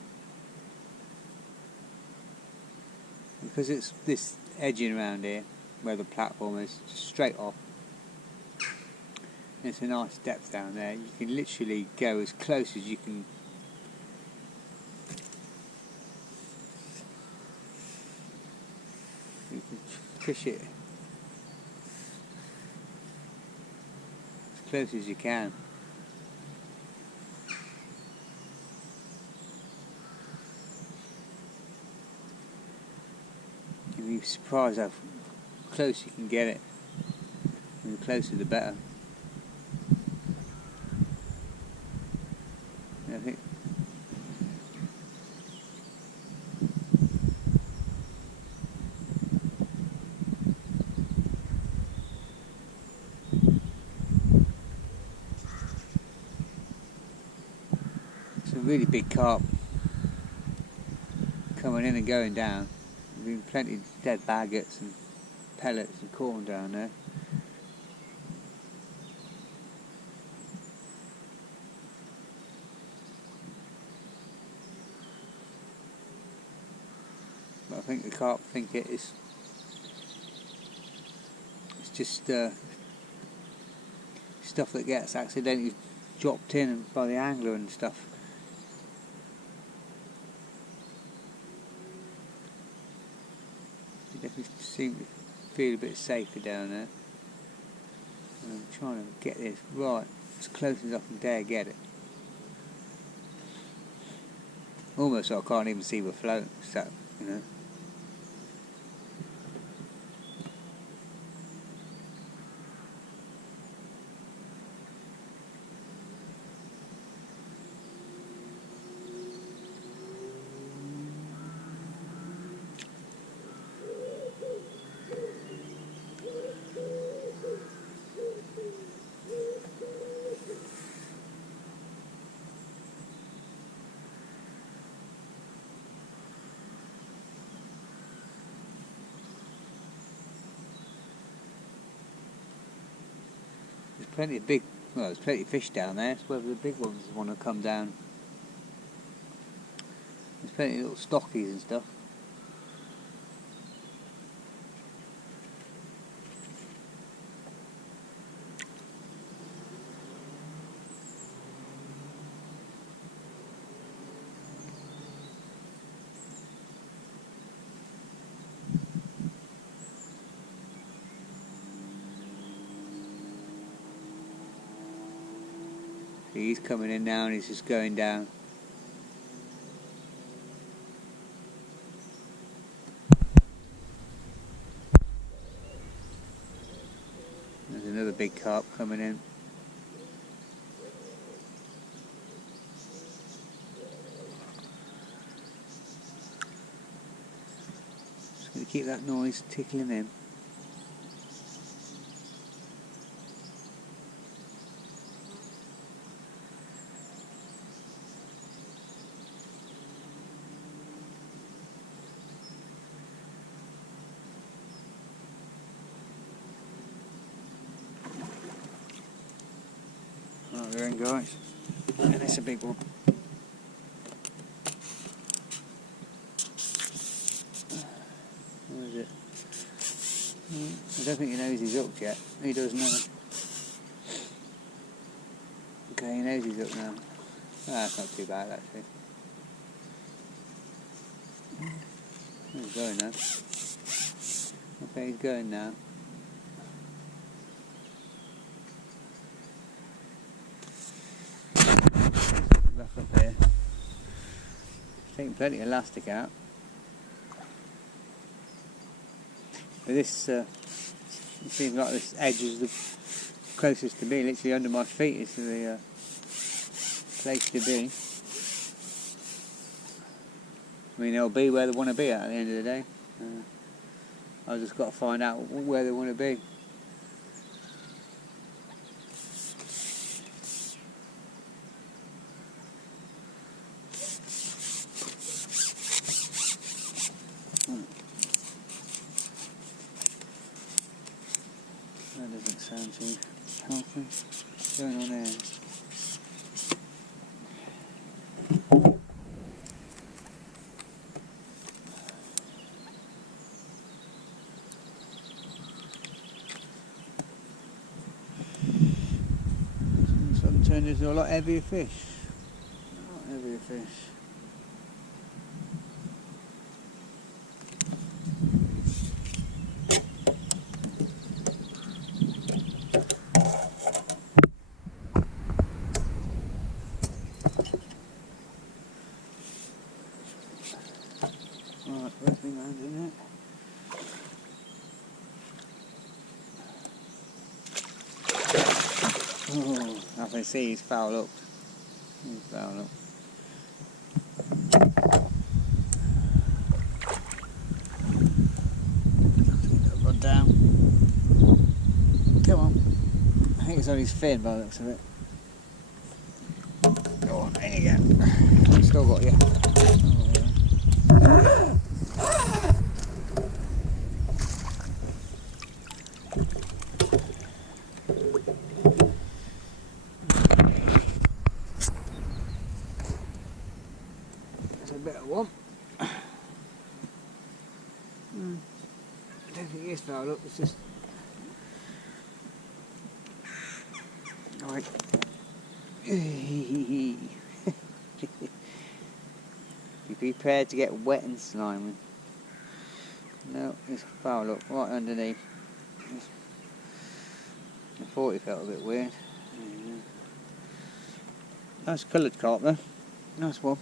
because it's this edging around here where the platform is, straight off. It's a nice depth down there. You can literally go as close as you can. You can fish it as close as you can. You'll be surprised how close you can get it. And the closer the better. I think it's a really big carp coming in and going down. There's been plenty of dead baggots and pellets and corn down there. But I think the carp think it's just stuff that gets accidentally dropped in by the angler and stuff. You definitely seem to feel a bit safer down there. And I'm trying to get this right as close as I can dare get it. Almost so I can't even see the float, so, you know. Plenty of there's plenty of fish down there. It's whether the big ones want to come down. There's plenty of little stockies and stuff. He's coming in now and he's just going down. There's another big carp coming in. Just going to keep that noise tickling in. Right, we're in, guys, and it's a big one. Where is it? I don't think he knows he's hooked yet. He does now. Okay, he knows he's hooked now. That's not too bad actually. He's going now. Okay, he's going now. Back up here. Taking plenty of elastic out. But this it seems like this edge is the closest to me. Literally under my feet is the place to be. I mean, they'll be where they want to be at the end of the day. I've just got to find out where they want to be. That doesn't sound too healthy. What's going on there? turned into a lot heavier fish. A lot heavier fish. Right, where's my hand in it? Oh, I can see he's fouled up. He's fouled up. Run down. Come on. I think it's on his fin by the looks of it. Go on, in you go. I've still got you. Oh, yeah. That's a better one. I don't think it's fouled up, it's just... Alright. Be prepared to get wet and slimy. No, it's fouled up right underneath. I thought it felt a bit weird. Nice coloured carp though. Nice one.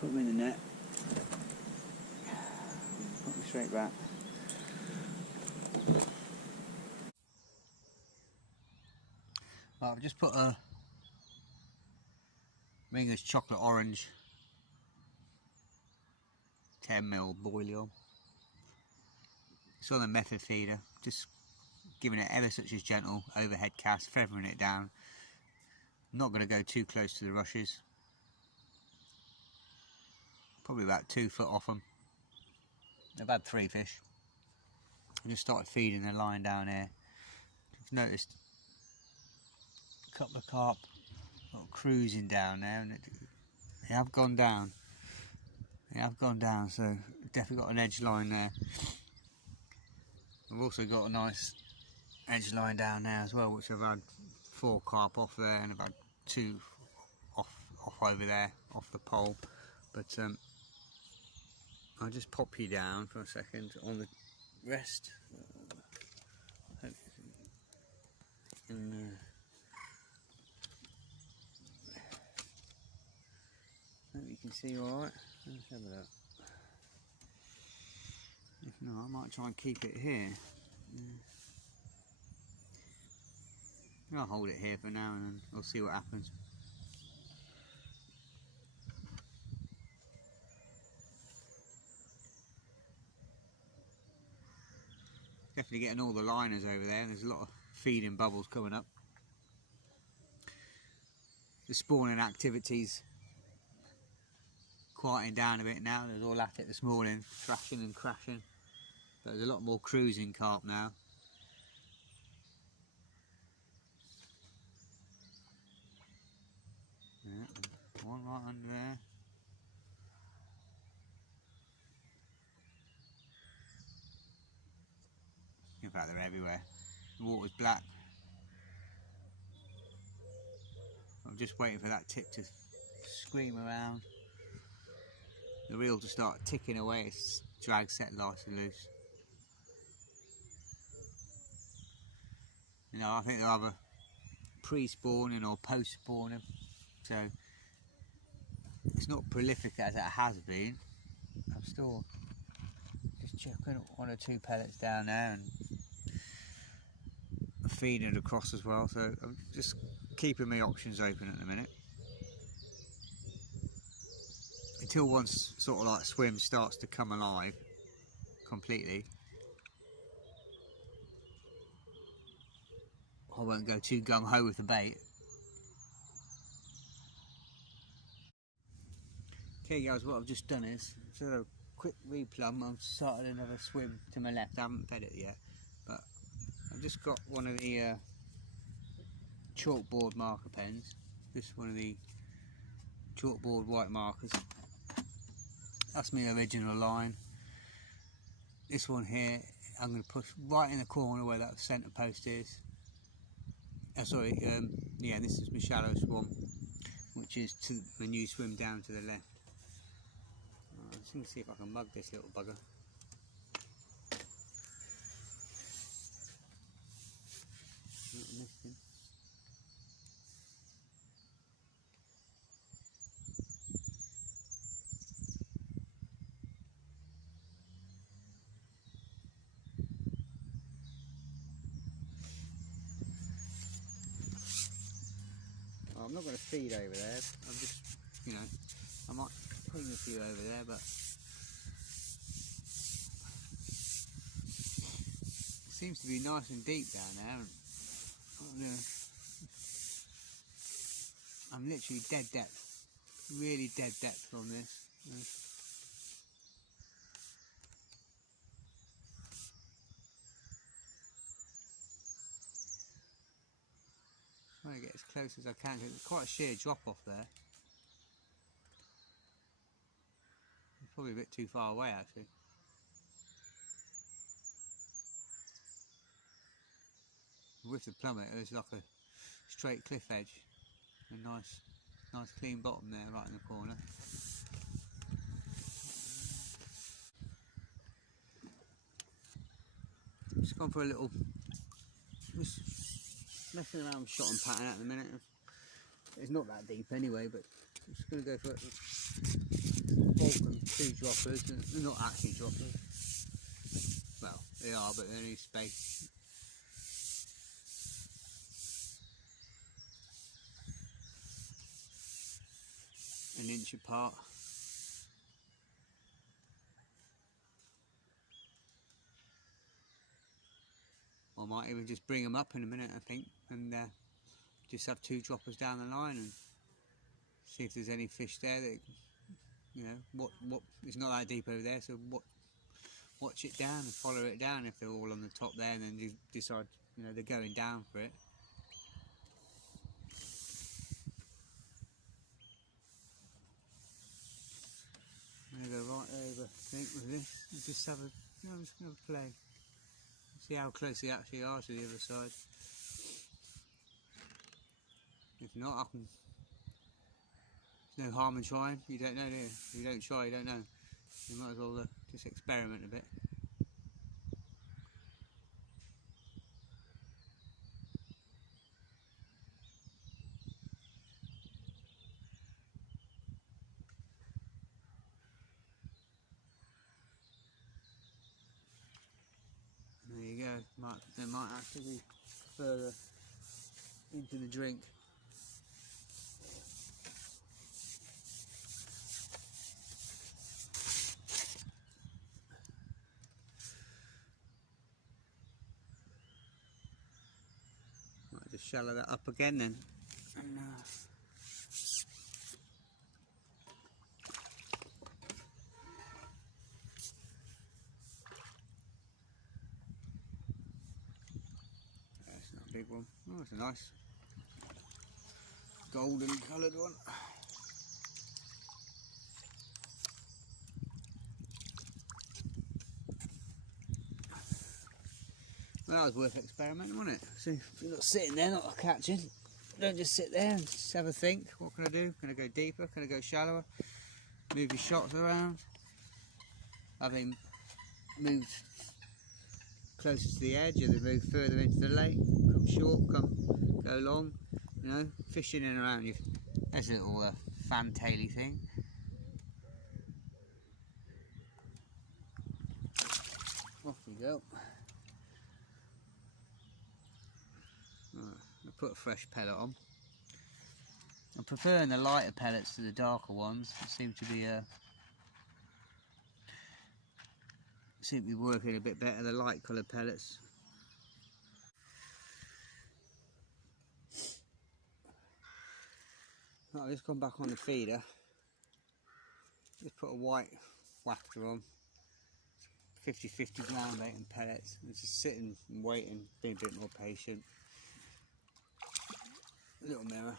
Put them in the net. Put them straight back. Right, I've just put a Ringer's chocolate orange 10mm boilie on. It's on the method feeder, just giving it ever such a gentle overhead cast, feathering it down. Not going to go too close to the rushes. Probably about 2 foot off them. I've had 3 fish. I just started feeding the line down here. I've noticed a couple of carp cruising down there, and they have gone down. They have gone down, so definitely got an edge line there. I've also got a nice edge line down there as well, which I've had 4 carp off there, and I've had 2 off over there, off the pole. But I'll just pop you down for a second on the rest. Hope you can see alright. Let's have a look. If not, I might try and keep it here. I'll hold it here for now and then we'll see what happens. Definitely getting all the liners over there. There's a lot of feeding bubbles coming up. The spawning activities quieting down a bit now. There's all at it this morning, thrashing and crashing. But there's a lot more cruising carp now. Yeah, one right under there. In fact, they're everywhere. The water's black. I'm just waiting for that tip to scream around. The reel to start ticking away. It's drag set nice and loose. You know, I think they'll have a pre-spawning or post-spawning. So it's not prolific as it has been. I'm still just chucking 1 or 2 pellets down there and feeding it across as well. So I'm just keeping my options open at the minute. Until once sort of like swim starts to come alive completely, I won't go too gung-ho with the bait. Okay guys, what I've just done is, instead of a quick replumb, I've started another swim to my left. I haven't fed it yet, but I've just got one of the chalkboard marker pens. This is one of the chalkboard white markers. That's my original line. This one here I'm going to push right in the corner where that centre post is. Sorry, yeah, this is my shallow swamp, which is to when you swim down to the left. I'm just going to see if I can mug this little bugger. Not missed him. Well, I'm not going to feed over there. I'm just, you know, I might ping a few over there, but it seems to be nice and deep down there. I'm literally dead depth, really dead depth on this. Trying to get as close as I can because it's quite a sheer drop off there. It's probably a bit too far away actually. With the plummet, there's like a straight cliff edge, a nice clean bottom there, right in the corner. Just gone for a little, just messing around with shot and pattern at the minute. It's not that deep anyway, but I'm just going to go for and 2 droppers. They're not actually droppers. Well, they are, but they're only space. An inch apart. I might even just bring them up in a minute, I think, and just have 2 droppers down the line and see if there's any fish there that, you know, what it's not that deep over there, so watch it down and follow it down if they're all on the top there, and then you decide, you know, they're going down for it. I'm going to go right over, I think, with this and just have a, you know, I'm just going to play. See how close they actually are to the other side. If not, I can. There's no harm in trying. You don't know, do you? If you don't try, you don't know. You might as well just experiment a bit. There you go. They might actually be further into the drink. Might just shallow that up again then. And, that's not a big one. Oh, that's a nice golden coloured one. Well, that was worth experimenting, wasn't it? See, if you're not sitting there, not catching, don't just sit there and just have a think. What can I do? Can I go deeper? Can I go shallower? Move your shots around. Having moved closer to the edge, or they move further into the lake, come short, go long, you know, fishing in and around you. There's a little fantaily thing. Off you go. I'll put a fresh pellet on. I'm preferring the lighter pellets to the darker ones. They seem to be working a bit better, the light coloured pellets. Right, I've just gone back on the feeder. Just put a white waggler on. 50-50 ground bait and pellets. And just sitting and waiting, being a bit more patient. A little mirror.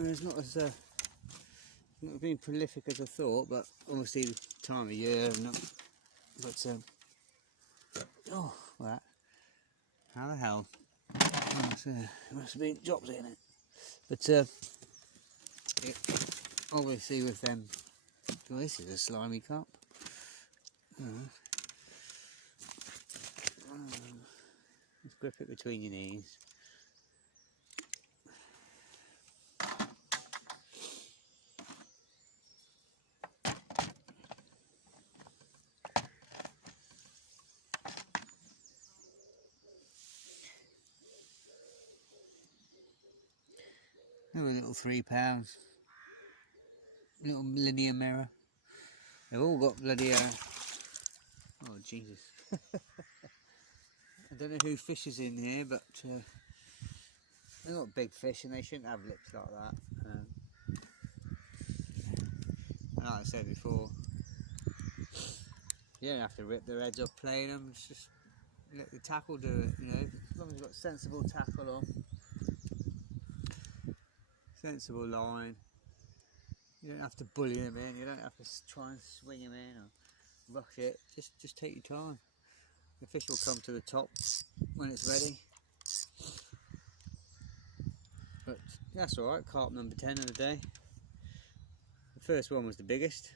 It's not been prolific as I thought, but obviously the time of year and but oh, that, how the hell? Oh, it must have been dropped in it. But obviously with them, well, this is a slimy carp. Just grip it between your knees. They're a little £3, little linear mirror. They've all got bloody oh Jesus. I don't know who fishes in here, but they're not big fish and they shouldn't have lips like that. Like I said before, you don't have to rip their heads off playing them, just let the tackle do it, you know, as long as you've got sensible tackle on, sensible line. You don't have to bully them in, you don't have to try and swing them in or rush it, just take your time. The fish will come to the top when it's ready. But that's alright, carp number 10 of the day. The first one was the biggest.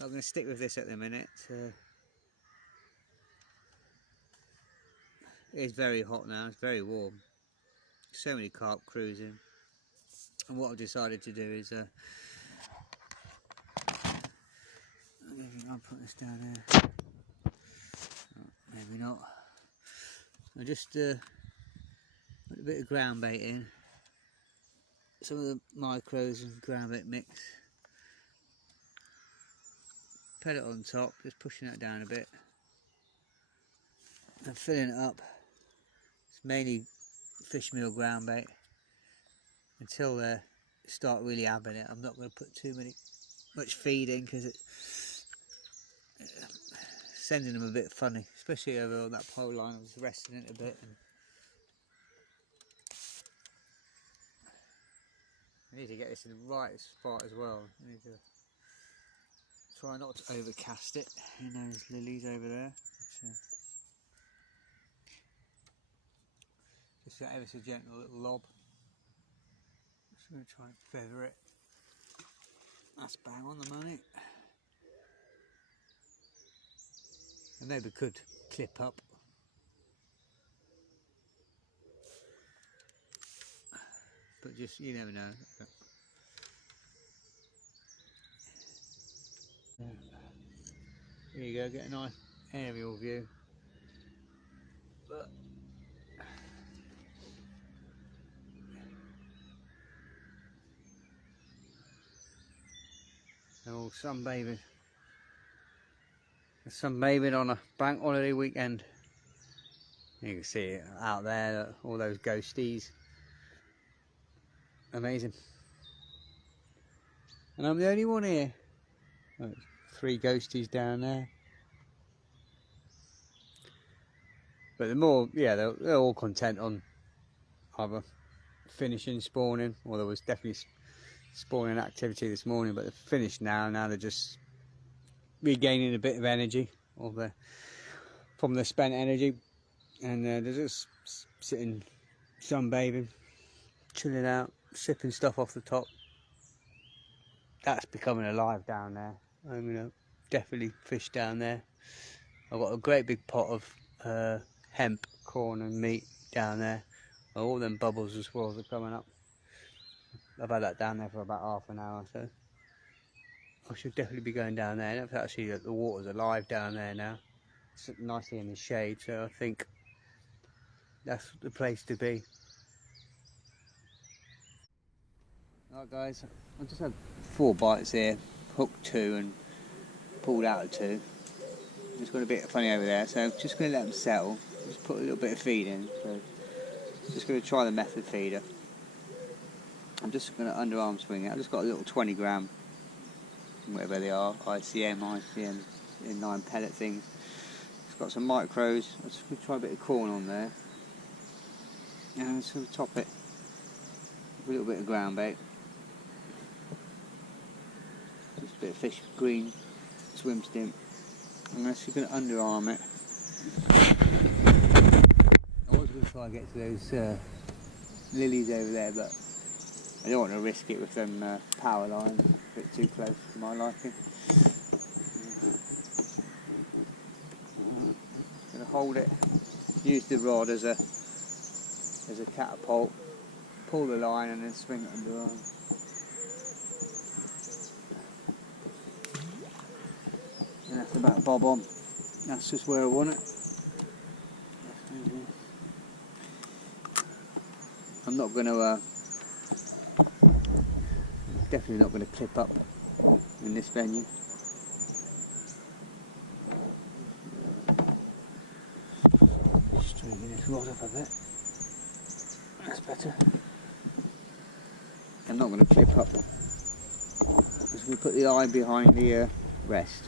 I'm going to stick with this at the minute. It's very hot now, it's very warm. So many carp cruising. And what I've decided to do is I'll put this down there. Oh, maybe not. I just put a bit of ground bait in. Some of the micros and ground bait mix. Put it on top, just pushing that down a bit. And filling it up. It's mainly fish meal ground bait. Until they start really having it, I'm not going to put much feed in because it's sending them a bit funny, especially over on that pole line. I was resting it a bit. And I need to get this in the right spot as well. I need to try not to overcast it in those lilies over there. Just ever so gentle little lob. Just going to try and feather it. That's bang on the money. And maybe could clip up. But just, you never know. There you go, get a nice aerial view. But they're all sunbathing. Sunbathing on a bank holiday weekend. You can see it out there, all those ghosties. Amazing. And I'm the only one here. Oh, 3 ghosties down there. But the more, yeah, they're all content on either finishing, spawning, or there was definitely spawning activity this morning, but they're finished now. Now they're just regaining a bit of energy from the spent energy, and they're just sitting, sunbathing, chilling out, sipping stuff off the top. That's becoming alive down there. I'm gonna definitely fish down there. I've got a great big pot of hemp, corn and meat down there. All them bubbles and swirls are coming up. I've had that down there for about half an hour, so I should definitely be going down there. And actually the water's alive down there now. It's nicely in the shade, so I think that's the place to be. Alright guys, I just had 4 bites here, hooked 2 and pulled out 2. It's got a bit funny over there, so I'm just going to let them settle. Just put a little bit of feed in. So just going to try the method feeder. I'm just going to underarm swing it. I've just got a little 20 gram, whatever they are, ICM in 9 pellet things. It's got some micros. I'm just going to try a bit of corn on there. And sort of top it with a little bit of ground bait. Just a bit of fish green swim stimp. I'm actually going to underarm it. I was going to try and get to those lilies over there, but I don't want to risk it with them power lines. A bit too close for my liking. Going to hold it. Use the rod as a catapult. Pull the line and then swing it underarm. And that's about bob on. That's just where I want it. I'm not going to, definitely not going to clip up in this venue. Straighten this rod up a bit. That's better. I'm not going to clip up. Just going to put the eye behind the rest.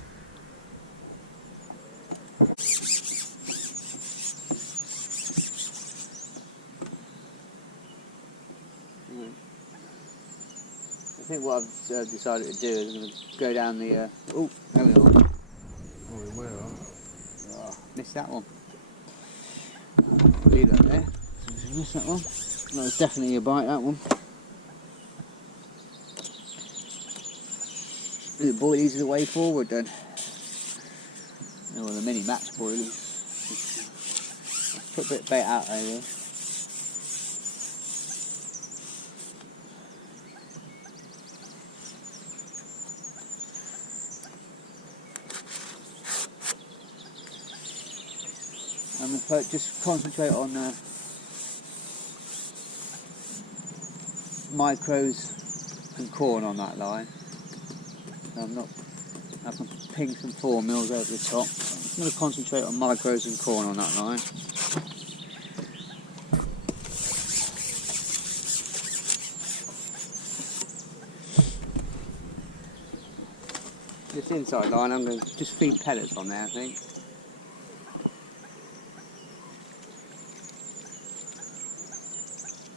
I think what I've decided to do is I'm going to go down the... oh, there we are. Oh, we were on. Oh, missed that one. Leave that there. Missed that one. That was definitely a bite, that one. The boilies are the way forward then. Oh, well, the mini match boilies. Put a bit of bait out there. I'm going to just concentrate on micros and corn on that line. I can ping some 4 mils over the top. I'm going to concentrate on micros and corn on that line. This inside line I'm going to just feed pellets on there, I think.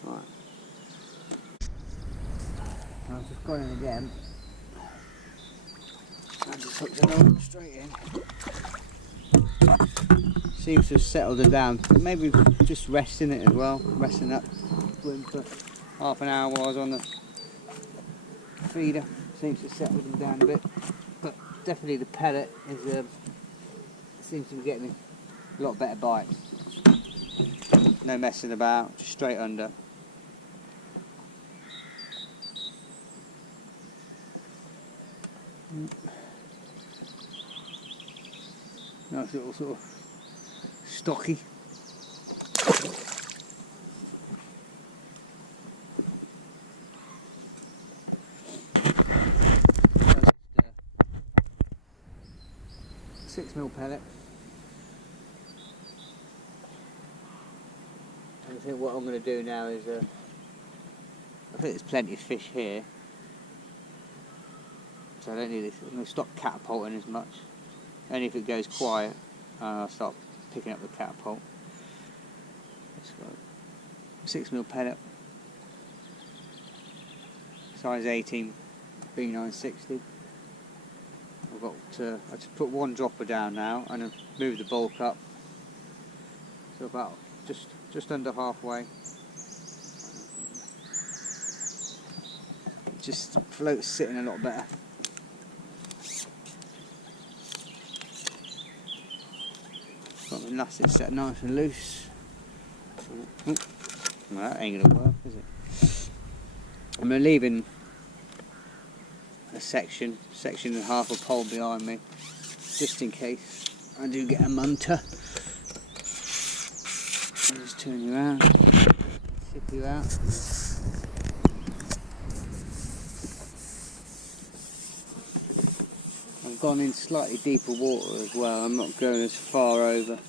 Right. I've just gone in again. I just hooked another one straight in. Seems to have settled her down. Maybe just resting it as well. Resting up. Waiting for half an hour while I was on the feeder. Seems to have settled them down a bit. But definitely the pellet is seems to be getting a lot better bites. No messing about, just straight under. Nice little sort of stocky. Just 6mm pellet. And I think what I'm going to do now is, I think there's plenty of fish here, so I don't need this. I'm going to stop catapulting as much. Only if it goes quiet, I'll start picking up the catapult. It's got 6mm pellet, size 18, B960. I've got I just put 1 dropper down now, and I've moved the bulk up, so about just under halfway. Just floats sitting a lot better. Got the elastic set nice and loose. Well, that ain't gonna work, is it? I'm leaving a section and a half a pole behind me, just in case I do get a munter. I'll just turn you around, ship you out. I've gone in slightly deeper water as well, I'm not going as far over.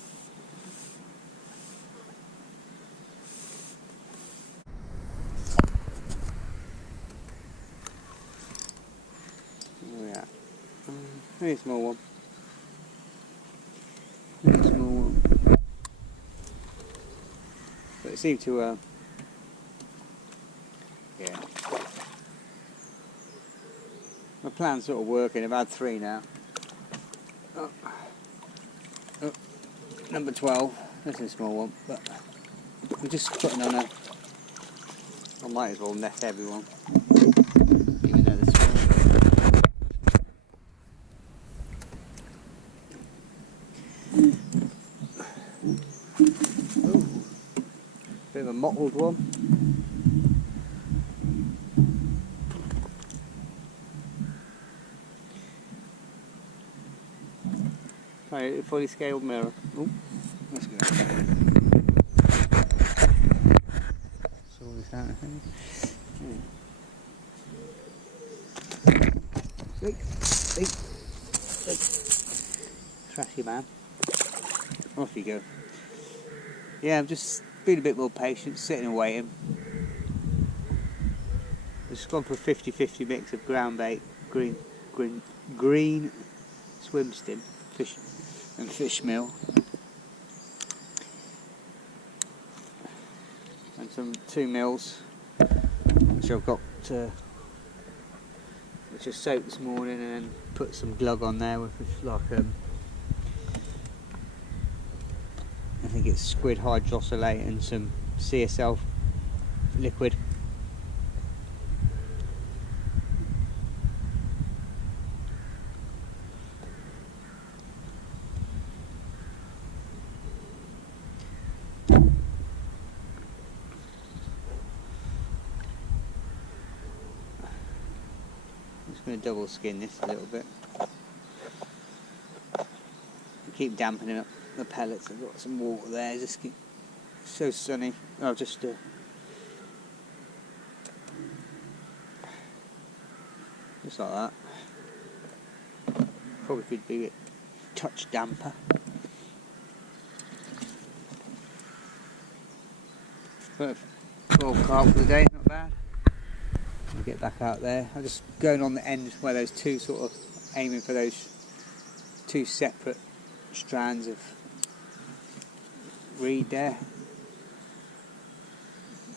Where are we at? Maybe a small one. Maybe a small seem to, yeah. My plan's sort of working. I've had 3 now. Oh, number 12. That's a small one, but I'm just putting on a. I might as well net everyone, even though they're small. Ooh, bit of a mottled one. Right, a fully scaled mirror. Ooh, that's good. Saw this out, I think. See? Trashy man. Off you go. Yeah, I'm just being a bit more patient, sitting and waiting. I've just gone for a 50-50 mix of ground bait, green swim stim, fish and fish meal, and some 2 mils, which I've got which I soaked this morning, and then put some glug on there with like I think it's squid hydrosylate and some CSL liquid. I'm just going to double skin this a little bit. Keep dampening up the pellets. I've got some water there. Just keep so sunny. I'll just just like that. Probably could be a touch damper. But 12 carp for the day, not bad. I'll get back out there. I'm just going on the end where those 2 sort of aiming for those 2 separate strands of reed there.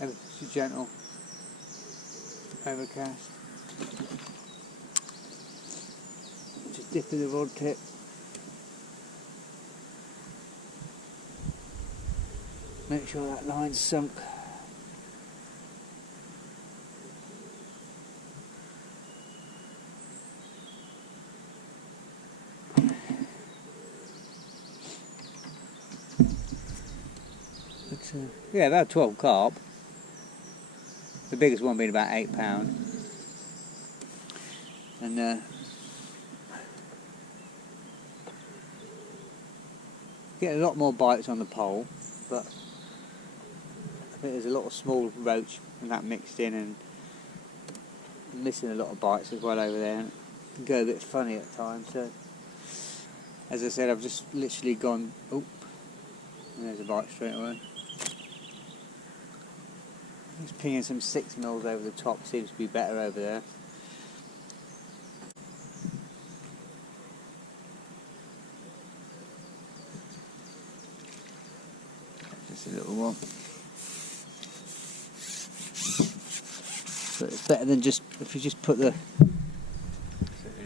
Ever so gentle overcast. Just dipping the rod tip. Make sure that line's sunk. Yeah, about 12 carp. The biggest one being about £8. And get a lot more bites on the pole, but I think there's a lot of small roach and that mixed in, and missing a lot of bites as well over there, and it can go a bit funny at times. So as I said, I've just literally gone, oh, and there's a bite straight away. Just pinging some 6 mils over the top, seems to be better over there. Just a little one. But it's better than just, if you just put the a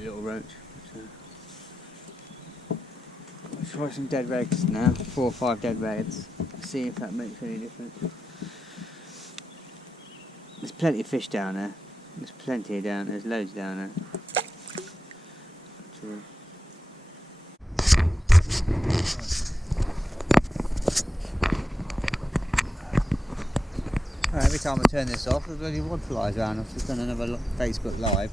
little roach. Let's try some dead reds now, 4 or 5 dead reds. See if that makes any difference. There's plenty of fish down there. There's plenty down there. There's loads down there. Right, every time I turn this off, the bloody rod flies around. I've just done another Facebook Live,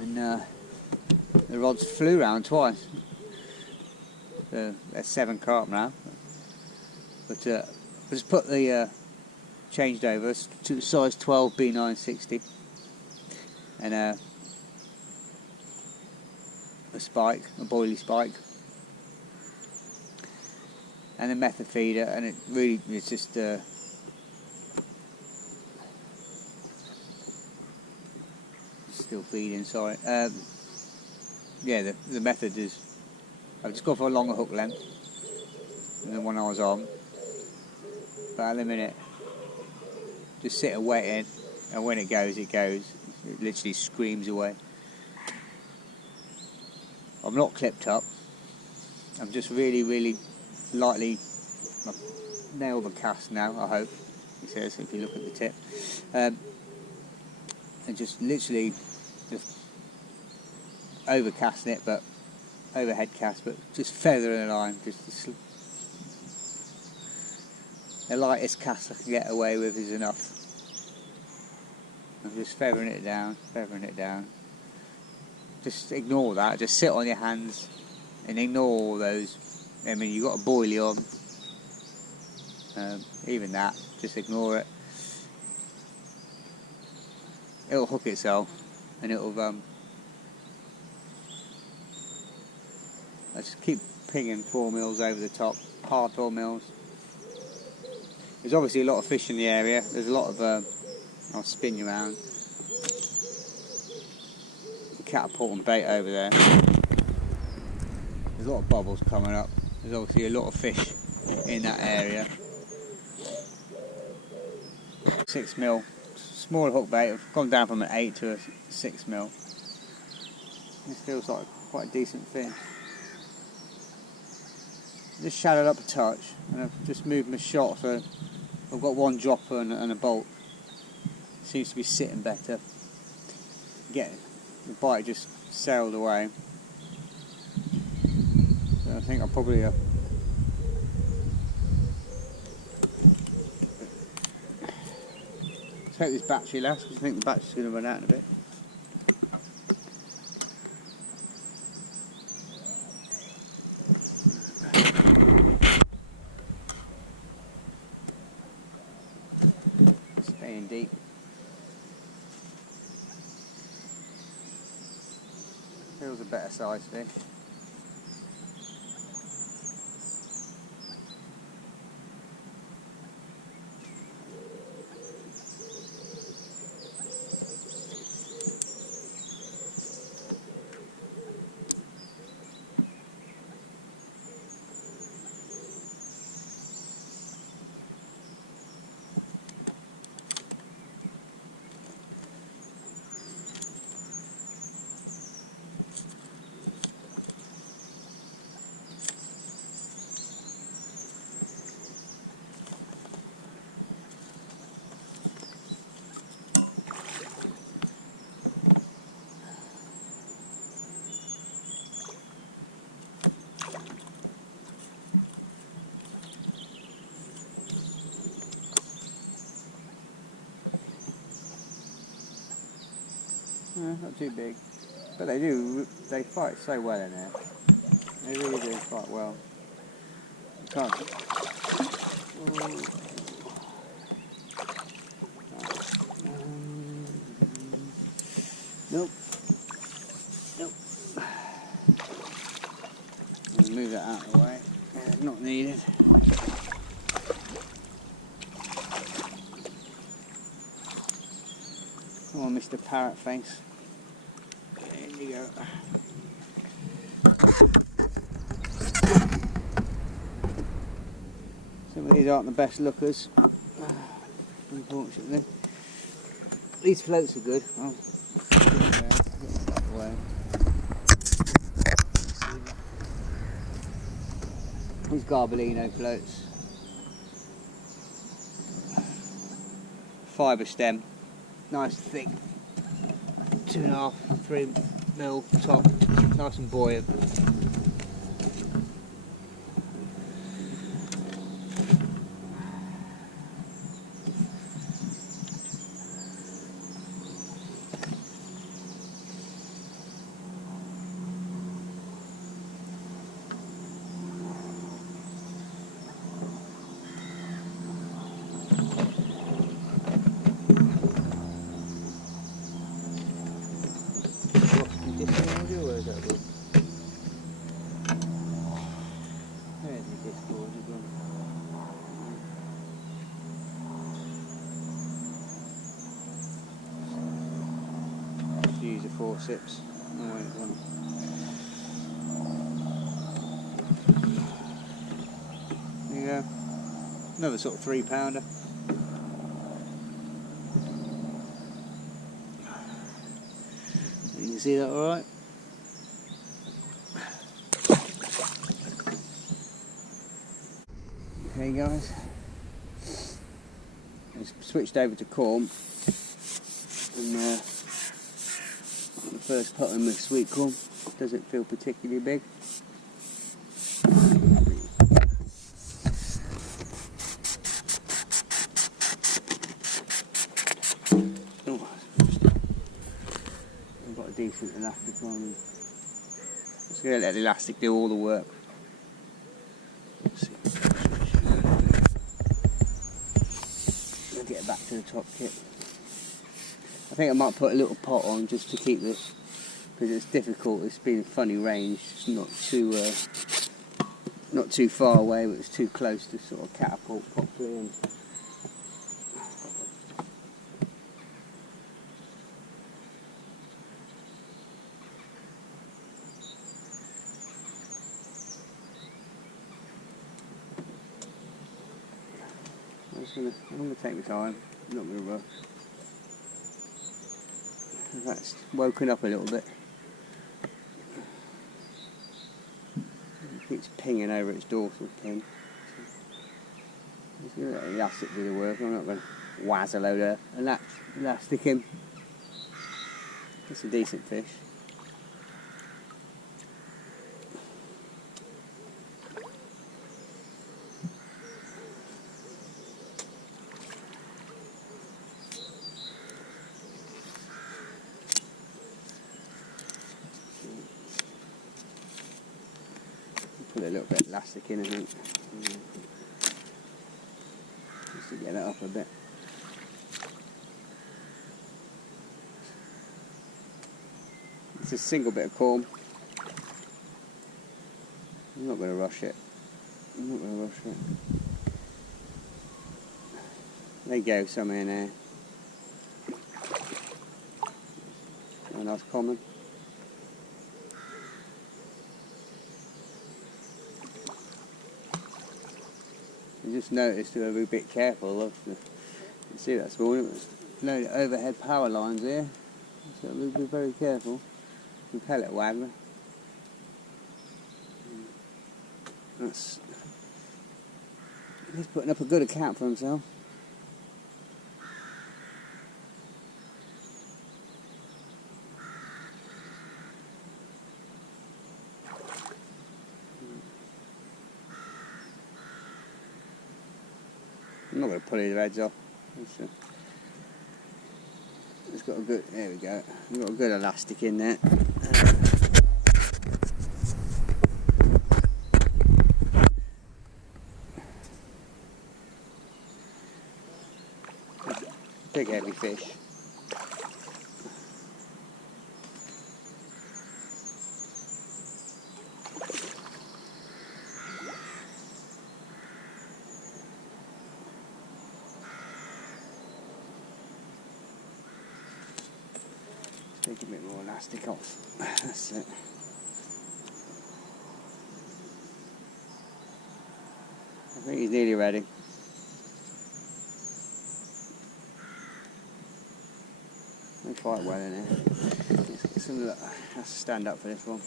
and the rods flew round twice. So there's 7 carp now. But I just put the changed over to size 12 B960 and a spike, a boilie spike, and a method feeder, and it really it's just still feeding. Sorry, yeah, the method is I've just gone for a longer hook length than the one I was on. But at the minute, just sit and waiting, and when it goes, it goes. It literally screams away. I'm not clipped up. I'm just really, really lightly. I've nailed the cast now, I hope. He says, if you look at the tip. And just literally just overcasting it, but overhead cast, but just feathering the line. Just the lightest cast I can get away with is enough. I'm just feathering it down, Just ignore that, just sit on your hands and ignore all those. I mean, you've got a boilie on, even that, just ignore it. It'll hook itself and it'll, I just keep pinging 4 mils over the top, hard 4 mils. There's obviously a lot of fish in the area, there's a lot of, I'll spin you around. Catapult and bait over there. There's a lot of bubbles coming up. There's obviously a lot of fish in that area. 6 mil, small hook bait. I've gone down from an 8 to a 6 mil. This feels like quite a decent fish. Just shadowed up a touch, and I've just moved my shot, so I've got one dropper and a bolt. Seems to be sitting better. The bite just sailed away. So I think I'll probably let's hope this battery lasts, because I think the battery's going to run out in a bit. Staying deep. Feels a better size fish. Not too big, but they fight so well in there. They really do fight well. You can't. Nope. I'll move that out of the way. Not needed. Come on, Mr. Parrot Face. There you go. Some of these aren't the best lookers, unfortunately. These floats are good. I'll get that away. These Garbolino floats. Fibre stem. Nice thick, 2.5, 3 mil top, nice and buoyant. Use the forceps. There you go. Another sort of 3-pounder. You can see that alright? Okay guys, I've switched over to corn, and the first pot in with sweet corn doesn't feel particularly big. Oh, I've got a decent elastic on. Just going to let the elastic do all the work. Get back to the top kit. I think I might put a little pot on just to keep this, because it's difficult. It's been a funny range. It's not too far away, but it's too close to sort of catapult properly. And I'm going to take my time. I'm not going to rush. That's woken up a little bit. It keeps pinging over its dorsal pin. Just going to let the elastic do the work. I'm not going to wazz a load of elastic in. It's a decent fish. Put a little bit of elastic in, I think, just to get that up a bit. It's a single bit of corn. I'm not going to rush it. There you go, some in there. A nice common. I just noticed to be a bit careful of the, you can see that small, it was loaded overhead power lines here, so we'll be very careful. The pellet waggler. He's putting up a good account for himself. I'm not going to pull his heads off. It's got a good, there we go. We've got a good elastic in there. Big heavy fish. Take a bit more elastic off. That's it. I think he's nearly ready. Went quite well in here. Let's get some of that. Has to stand up for this one.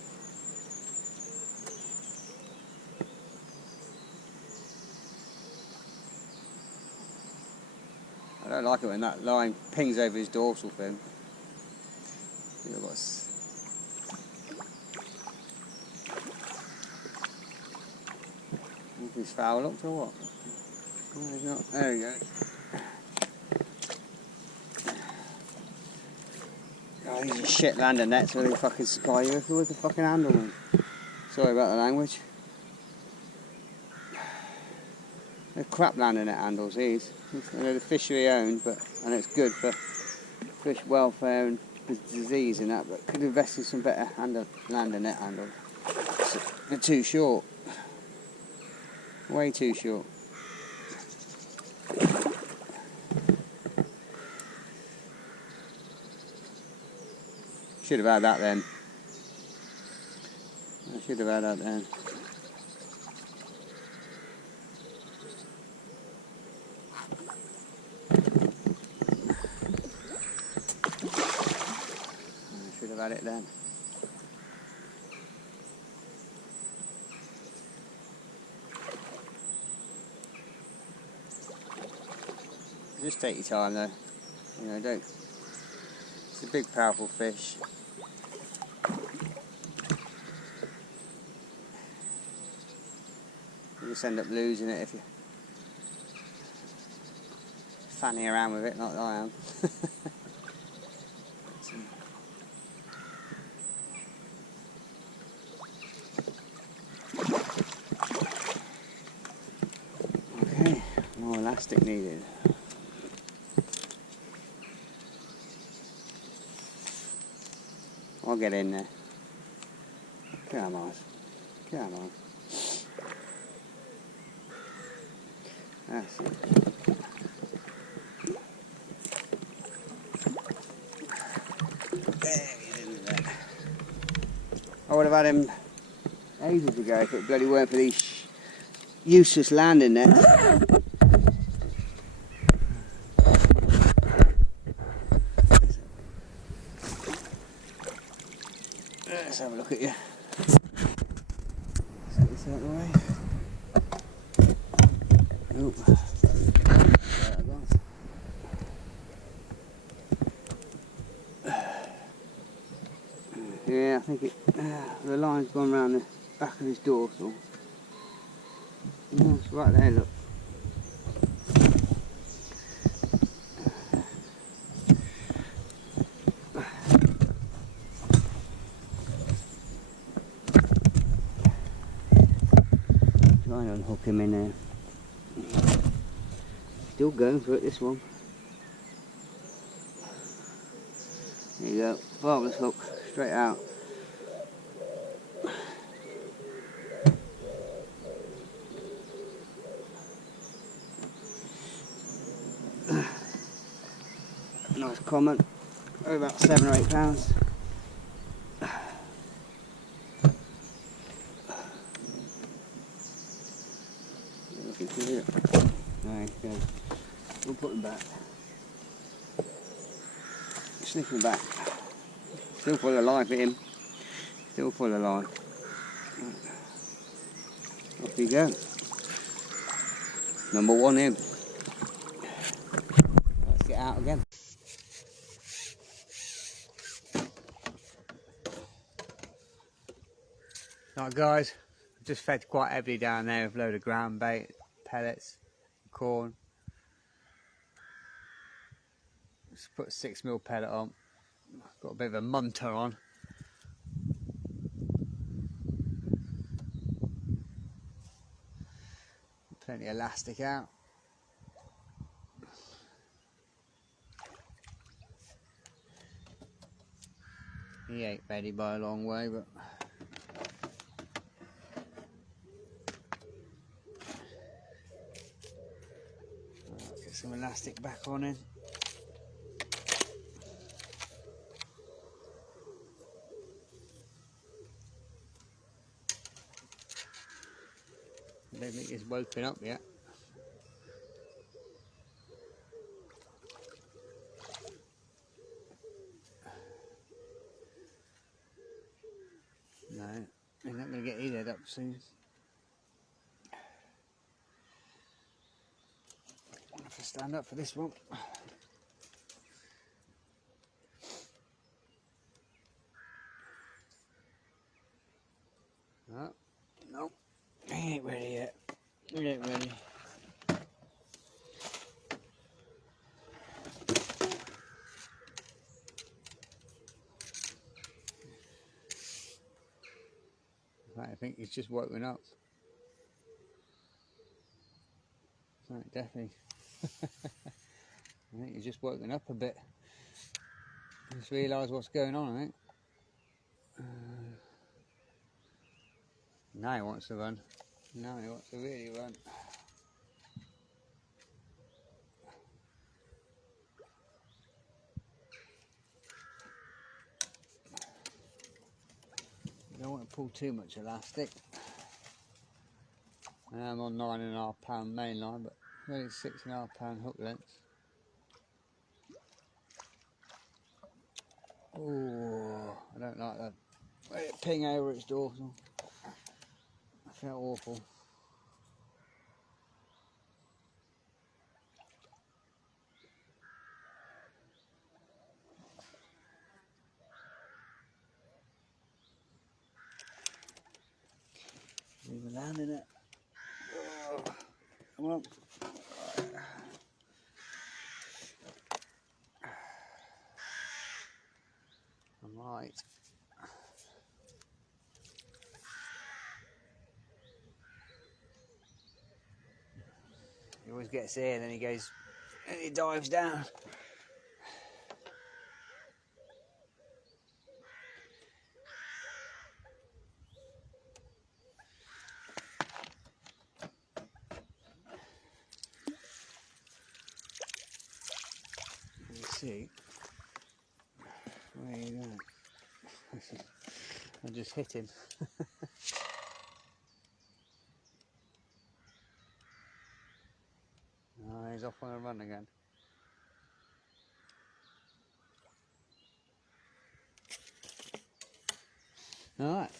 I don't like it when that line pings over his dorsal fin. He's foul locked or what? No, he's not. There we go. Oh, these are shit lander nets where they fucking supply you with the fucking handle, man. Sorry about the language. They're crap lander net handles, these. I know the fishery owned, but and it's good for fish welfare and disease and that, but could invest in some better lander net handles. They're too short. Way too short. Should have had that then. I should have had that then. Should have had it then. Just take your time though. You know, don't. It's a big, powerful fish. You just end up losing it if you fanny around with it, like I am. Okay, more elastic needed. I'll get in there. Come on. Come on. That's it. There he is, there. I would have had him ages ago if it bloody weren't for these useless landing nets. Let's have a look at you. Set this out of the way. Oh. Yeah, I think the line's gone round the back of his dorsal. Yeah, it's right there, look. Try and unhook him in there. Still going for it, this one. There you go, marvellous hook, straight out. Nice common, about 7 or 8 pounds. There you go. We'll put him back. Sniff him back. Still full of life, him. Still full of life. Off you go. Number 1 in. Let's get out again. Right guys, I've just fed quite heavily down there with a load of ground bait, pellets, corn. Just put a 6mm pellet on. Got a bit of a munter on. Plenty of elastic out. He ain't ready by a long way, but get some elastic back on him. I don't think he's woken up yet. No, he's not going to get heated up soon. I'll have to stand up for this one. Oh, no, he ain't ready yet. He ain't ready. I think he's just woken up. Right, definitely. I think he's just woken up a bit. Just realised what's going on, I think. Now he wants to run. Now he wants to really run. You don't want to pull too much elastic. I am on 9.5 main line, but really 6.5 hook length. Oh, like that. Let it ping over its dorsal. I felt awful. Even landing it. Oh, come on. Right. He always gets here, then he goes, and he dives down. Let's see. Where are you going? I just hit him. Oh, he's off on a run again. Alright,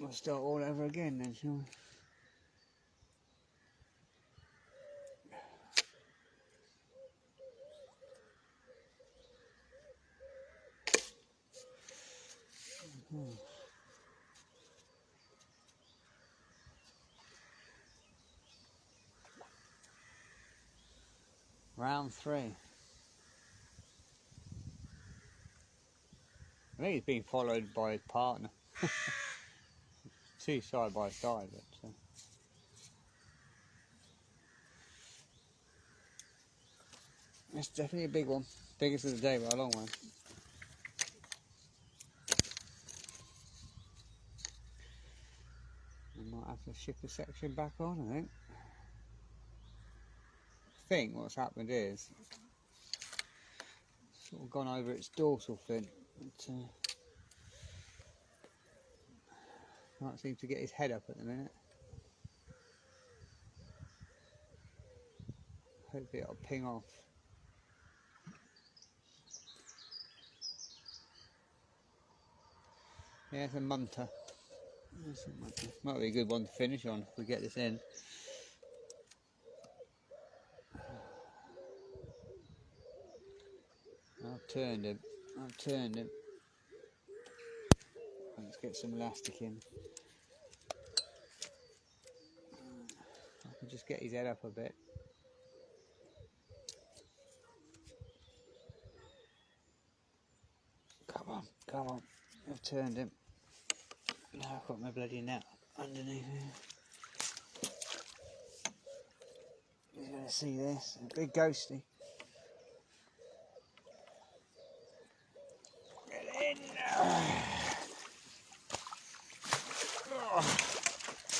we'll start all over again then, shall we? Round 3. I think he's being followed by his partner. 2 side by side, but it's definitely a big one. Biggest of the day by a long way. I might have to shift the section back on, I think what's happened is sort of gone over its dorsal fin. But, can't seem to get his head up at the minute. Hopefully it'll ping off. Yeah, it's a munter. Might be a good one to finish on if we get this in. I've turned him. Let's get some elastic in. I can just get his head up a bit. Come on. I've turned him. Now I've got my bloody net underneath here. He's going to see this. A big ghosty. Get in. Oh,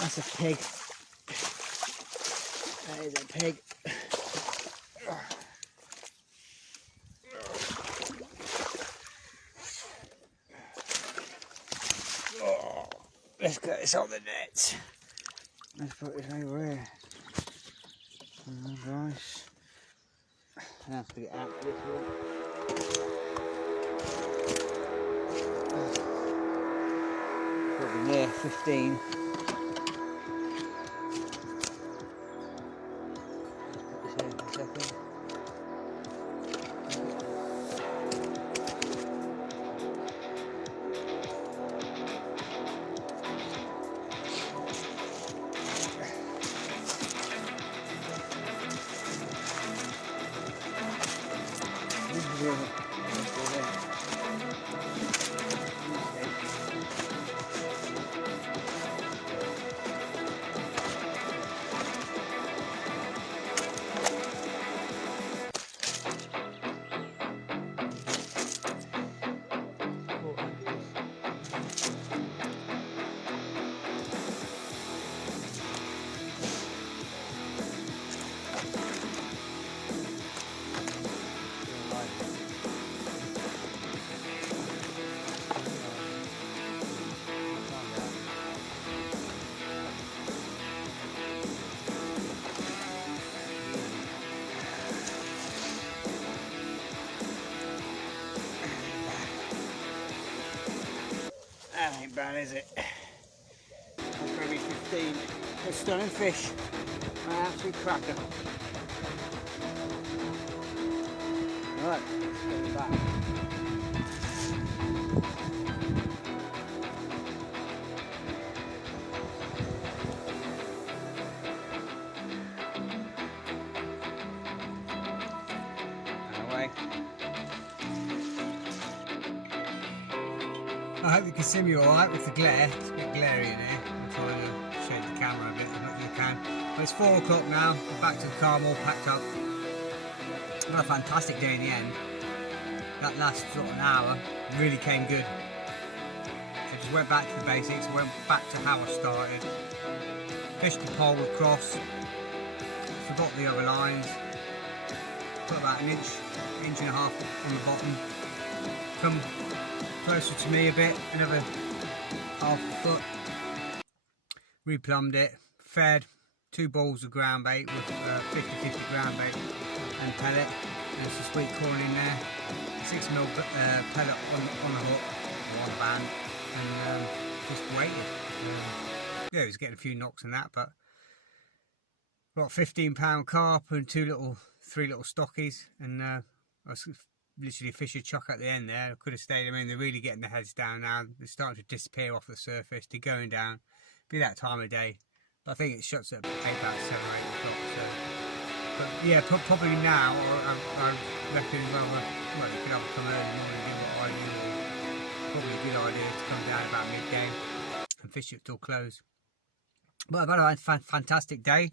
that's a pig. That is a pig. Oh, let's get this on the net. Let's put this over here. Oh gosh. I have to get out of this one. Probably near 15. That ain't bad, is it? That's probably 15. A stunning fish. An absolute cracker. Right, let's go back. I hope you can see me alright with the glare. It's a bit glary in here. I'm trying to shade the camera a bit as much as I can. But it's 4 o'clock now. I'm back to the car, all packed up. What a fantastic day in the end. That last sort of an hour really came good. I just went back to the basics, went back to how I started. Fished the pole across. Forgot the other lines. Put about an inch and a half on the bottom. Come closer to me a bit, another half a foot. Replumbed it, fed 2 bowls of ground bait with 50-50 ground bait and pellet. There's some sweet corn in there, 6mm pellet on the hook or on the band, and just waited. Yeah, it was getting a few knocks on that, but got 15-pound carp and 3 little stockies, and I was literally a fisher chuck at the end there. I could have stayed. I mean, they're really getting their heads down now. They're starting to disappear off the surface. They're going down. Be that time of day. But I think it shuts at about 7 or 8 o'clock. So. But yeah, probably now, I reckon, well, you could either come early morning and do what I do, or probably a good idea to come down about midday and fish it till close. But I've had a fantastic day.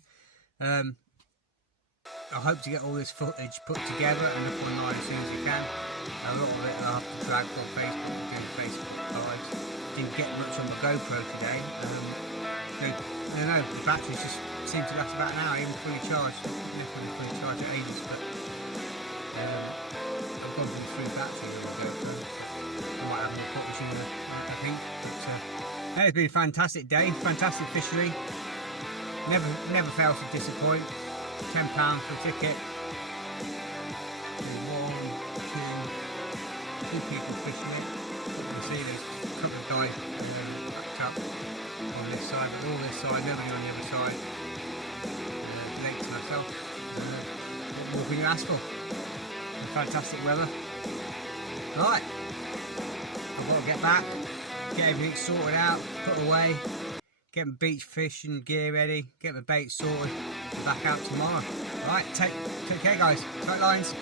I hope to get all this footage put together and up online as soon as you can. A lot of it I'll have to drag from Facebook, doing Facebook lives. Didn't get much on the GoPro today. I don't know, the batteries just seem to last about an hour, even fully charged. Definitely fully charged at ages, but I've gone through 3 batteries on the GoPro. I might have them put machine, I think. But it's been a fantastic day, fantastic fishery. Never fails to disappoint. £10 for a ticket. 2 people fishing it. You can see there's a couple of guys backed up on this side, but all this side, nobody on the other side. Late to myself. Walking the asphalt. Fantastic weather. Right. I've got to get back, get everything sorted out, put away, get my beach fishing gear ready, get my bait sorted. Back out tomorrow. Right, take care guys. Tight lines.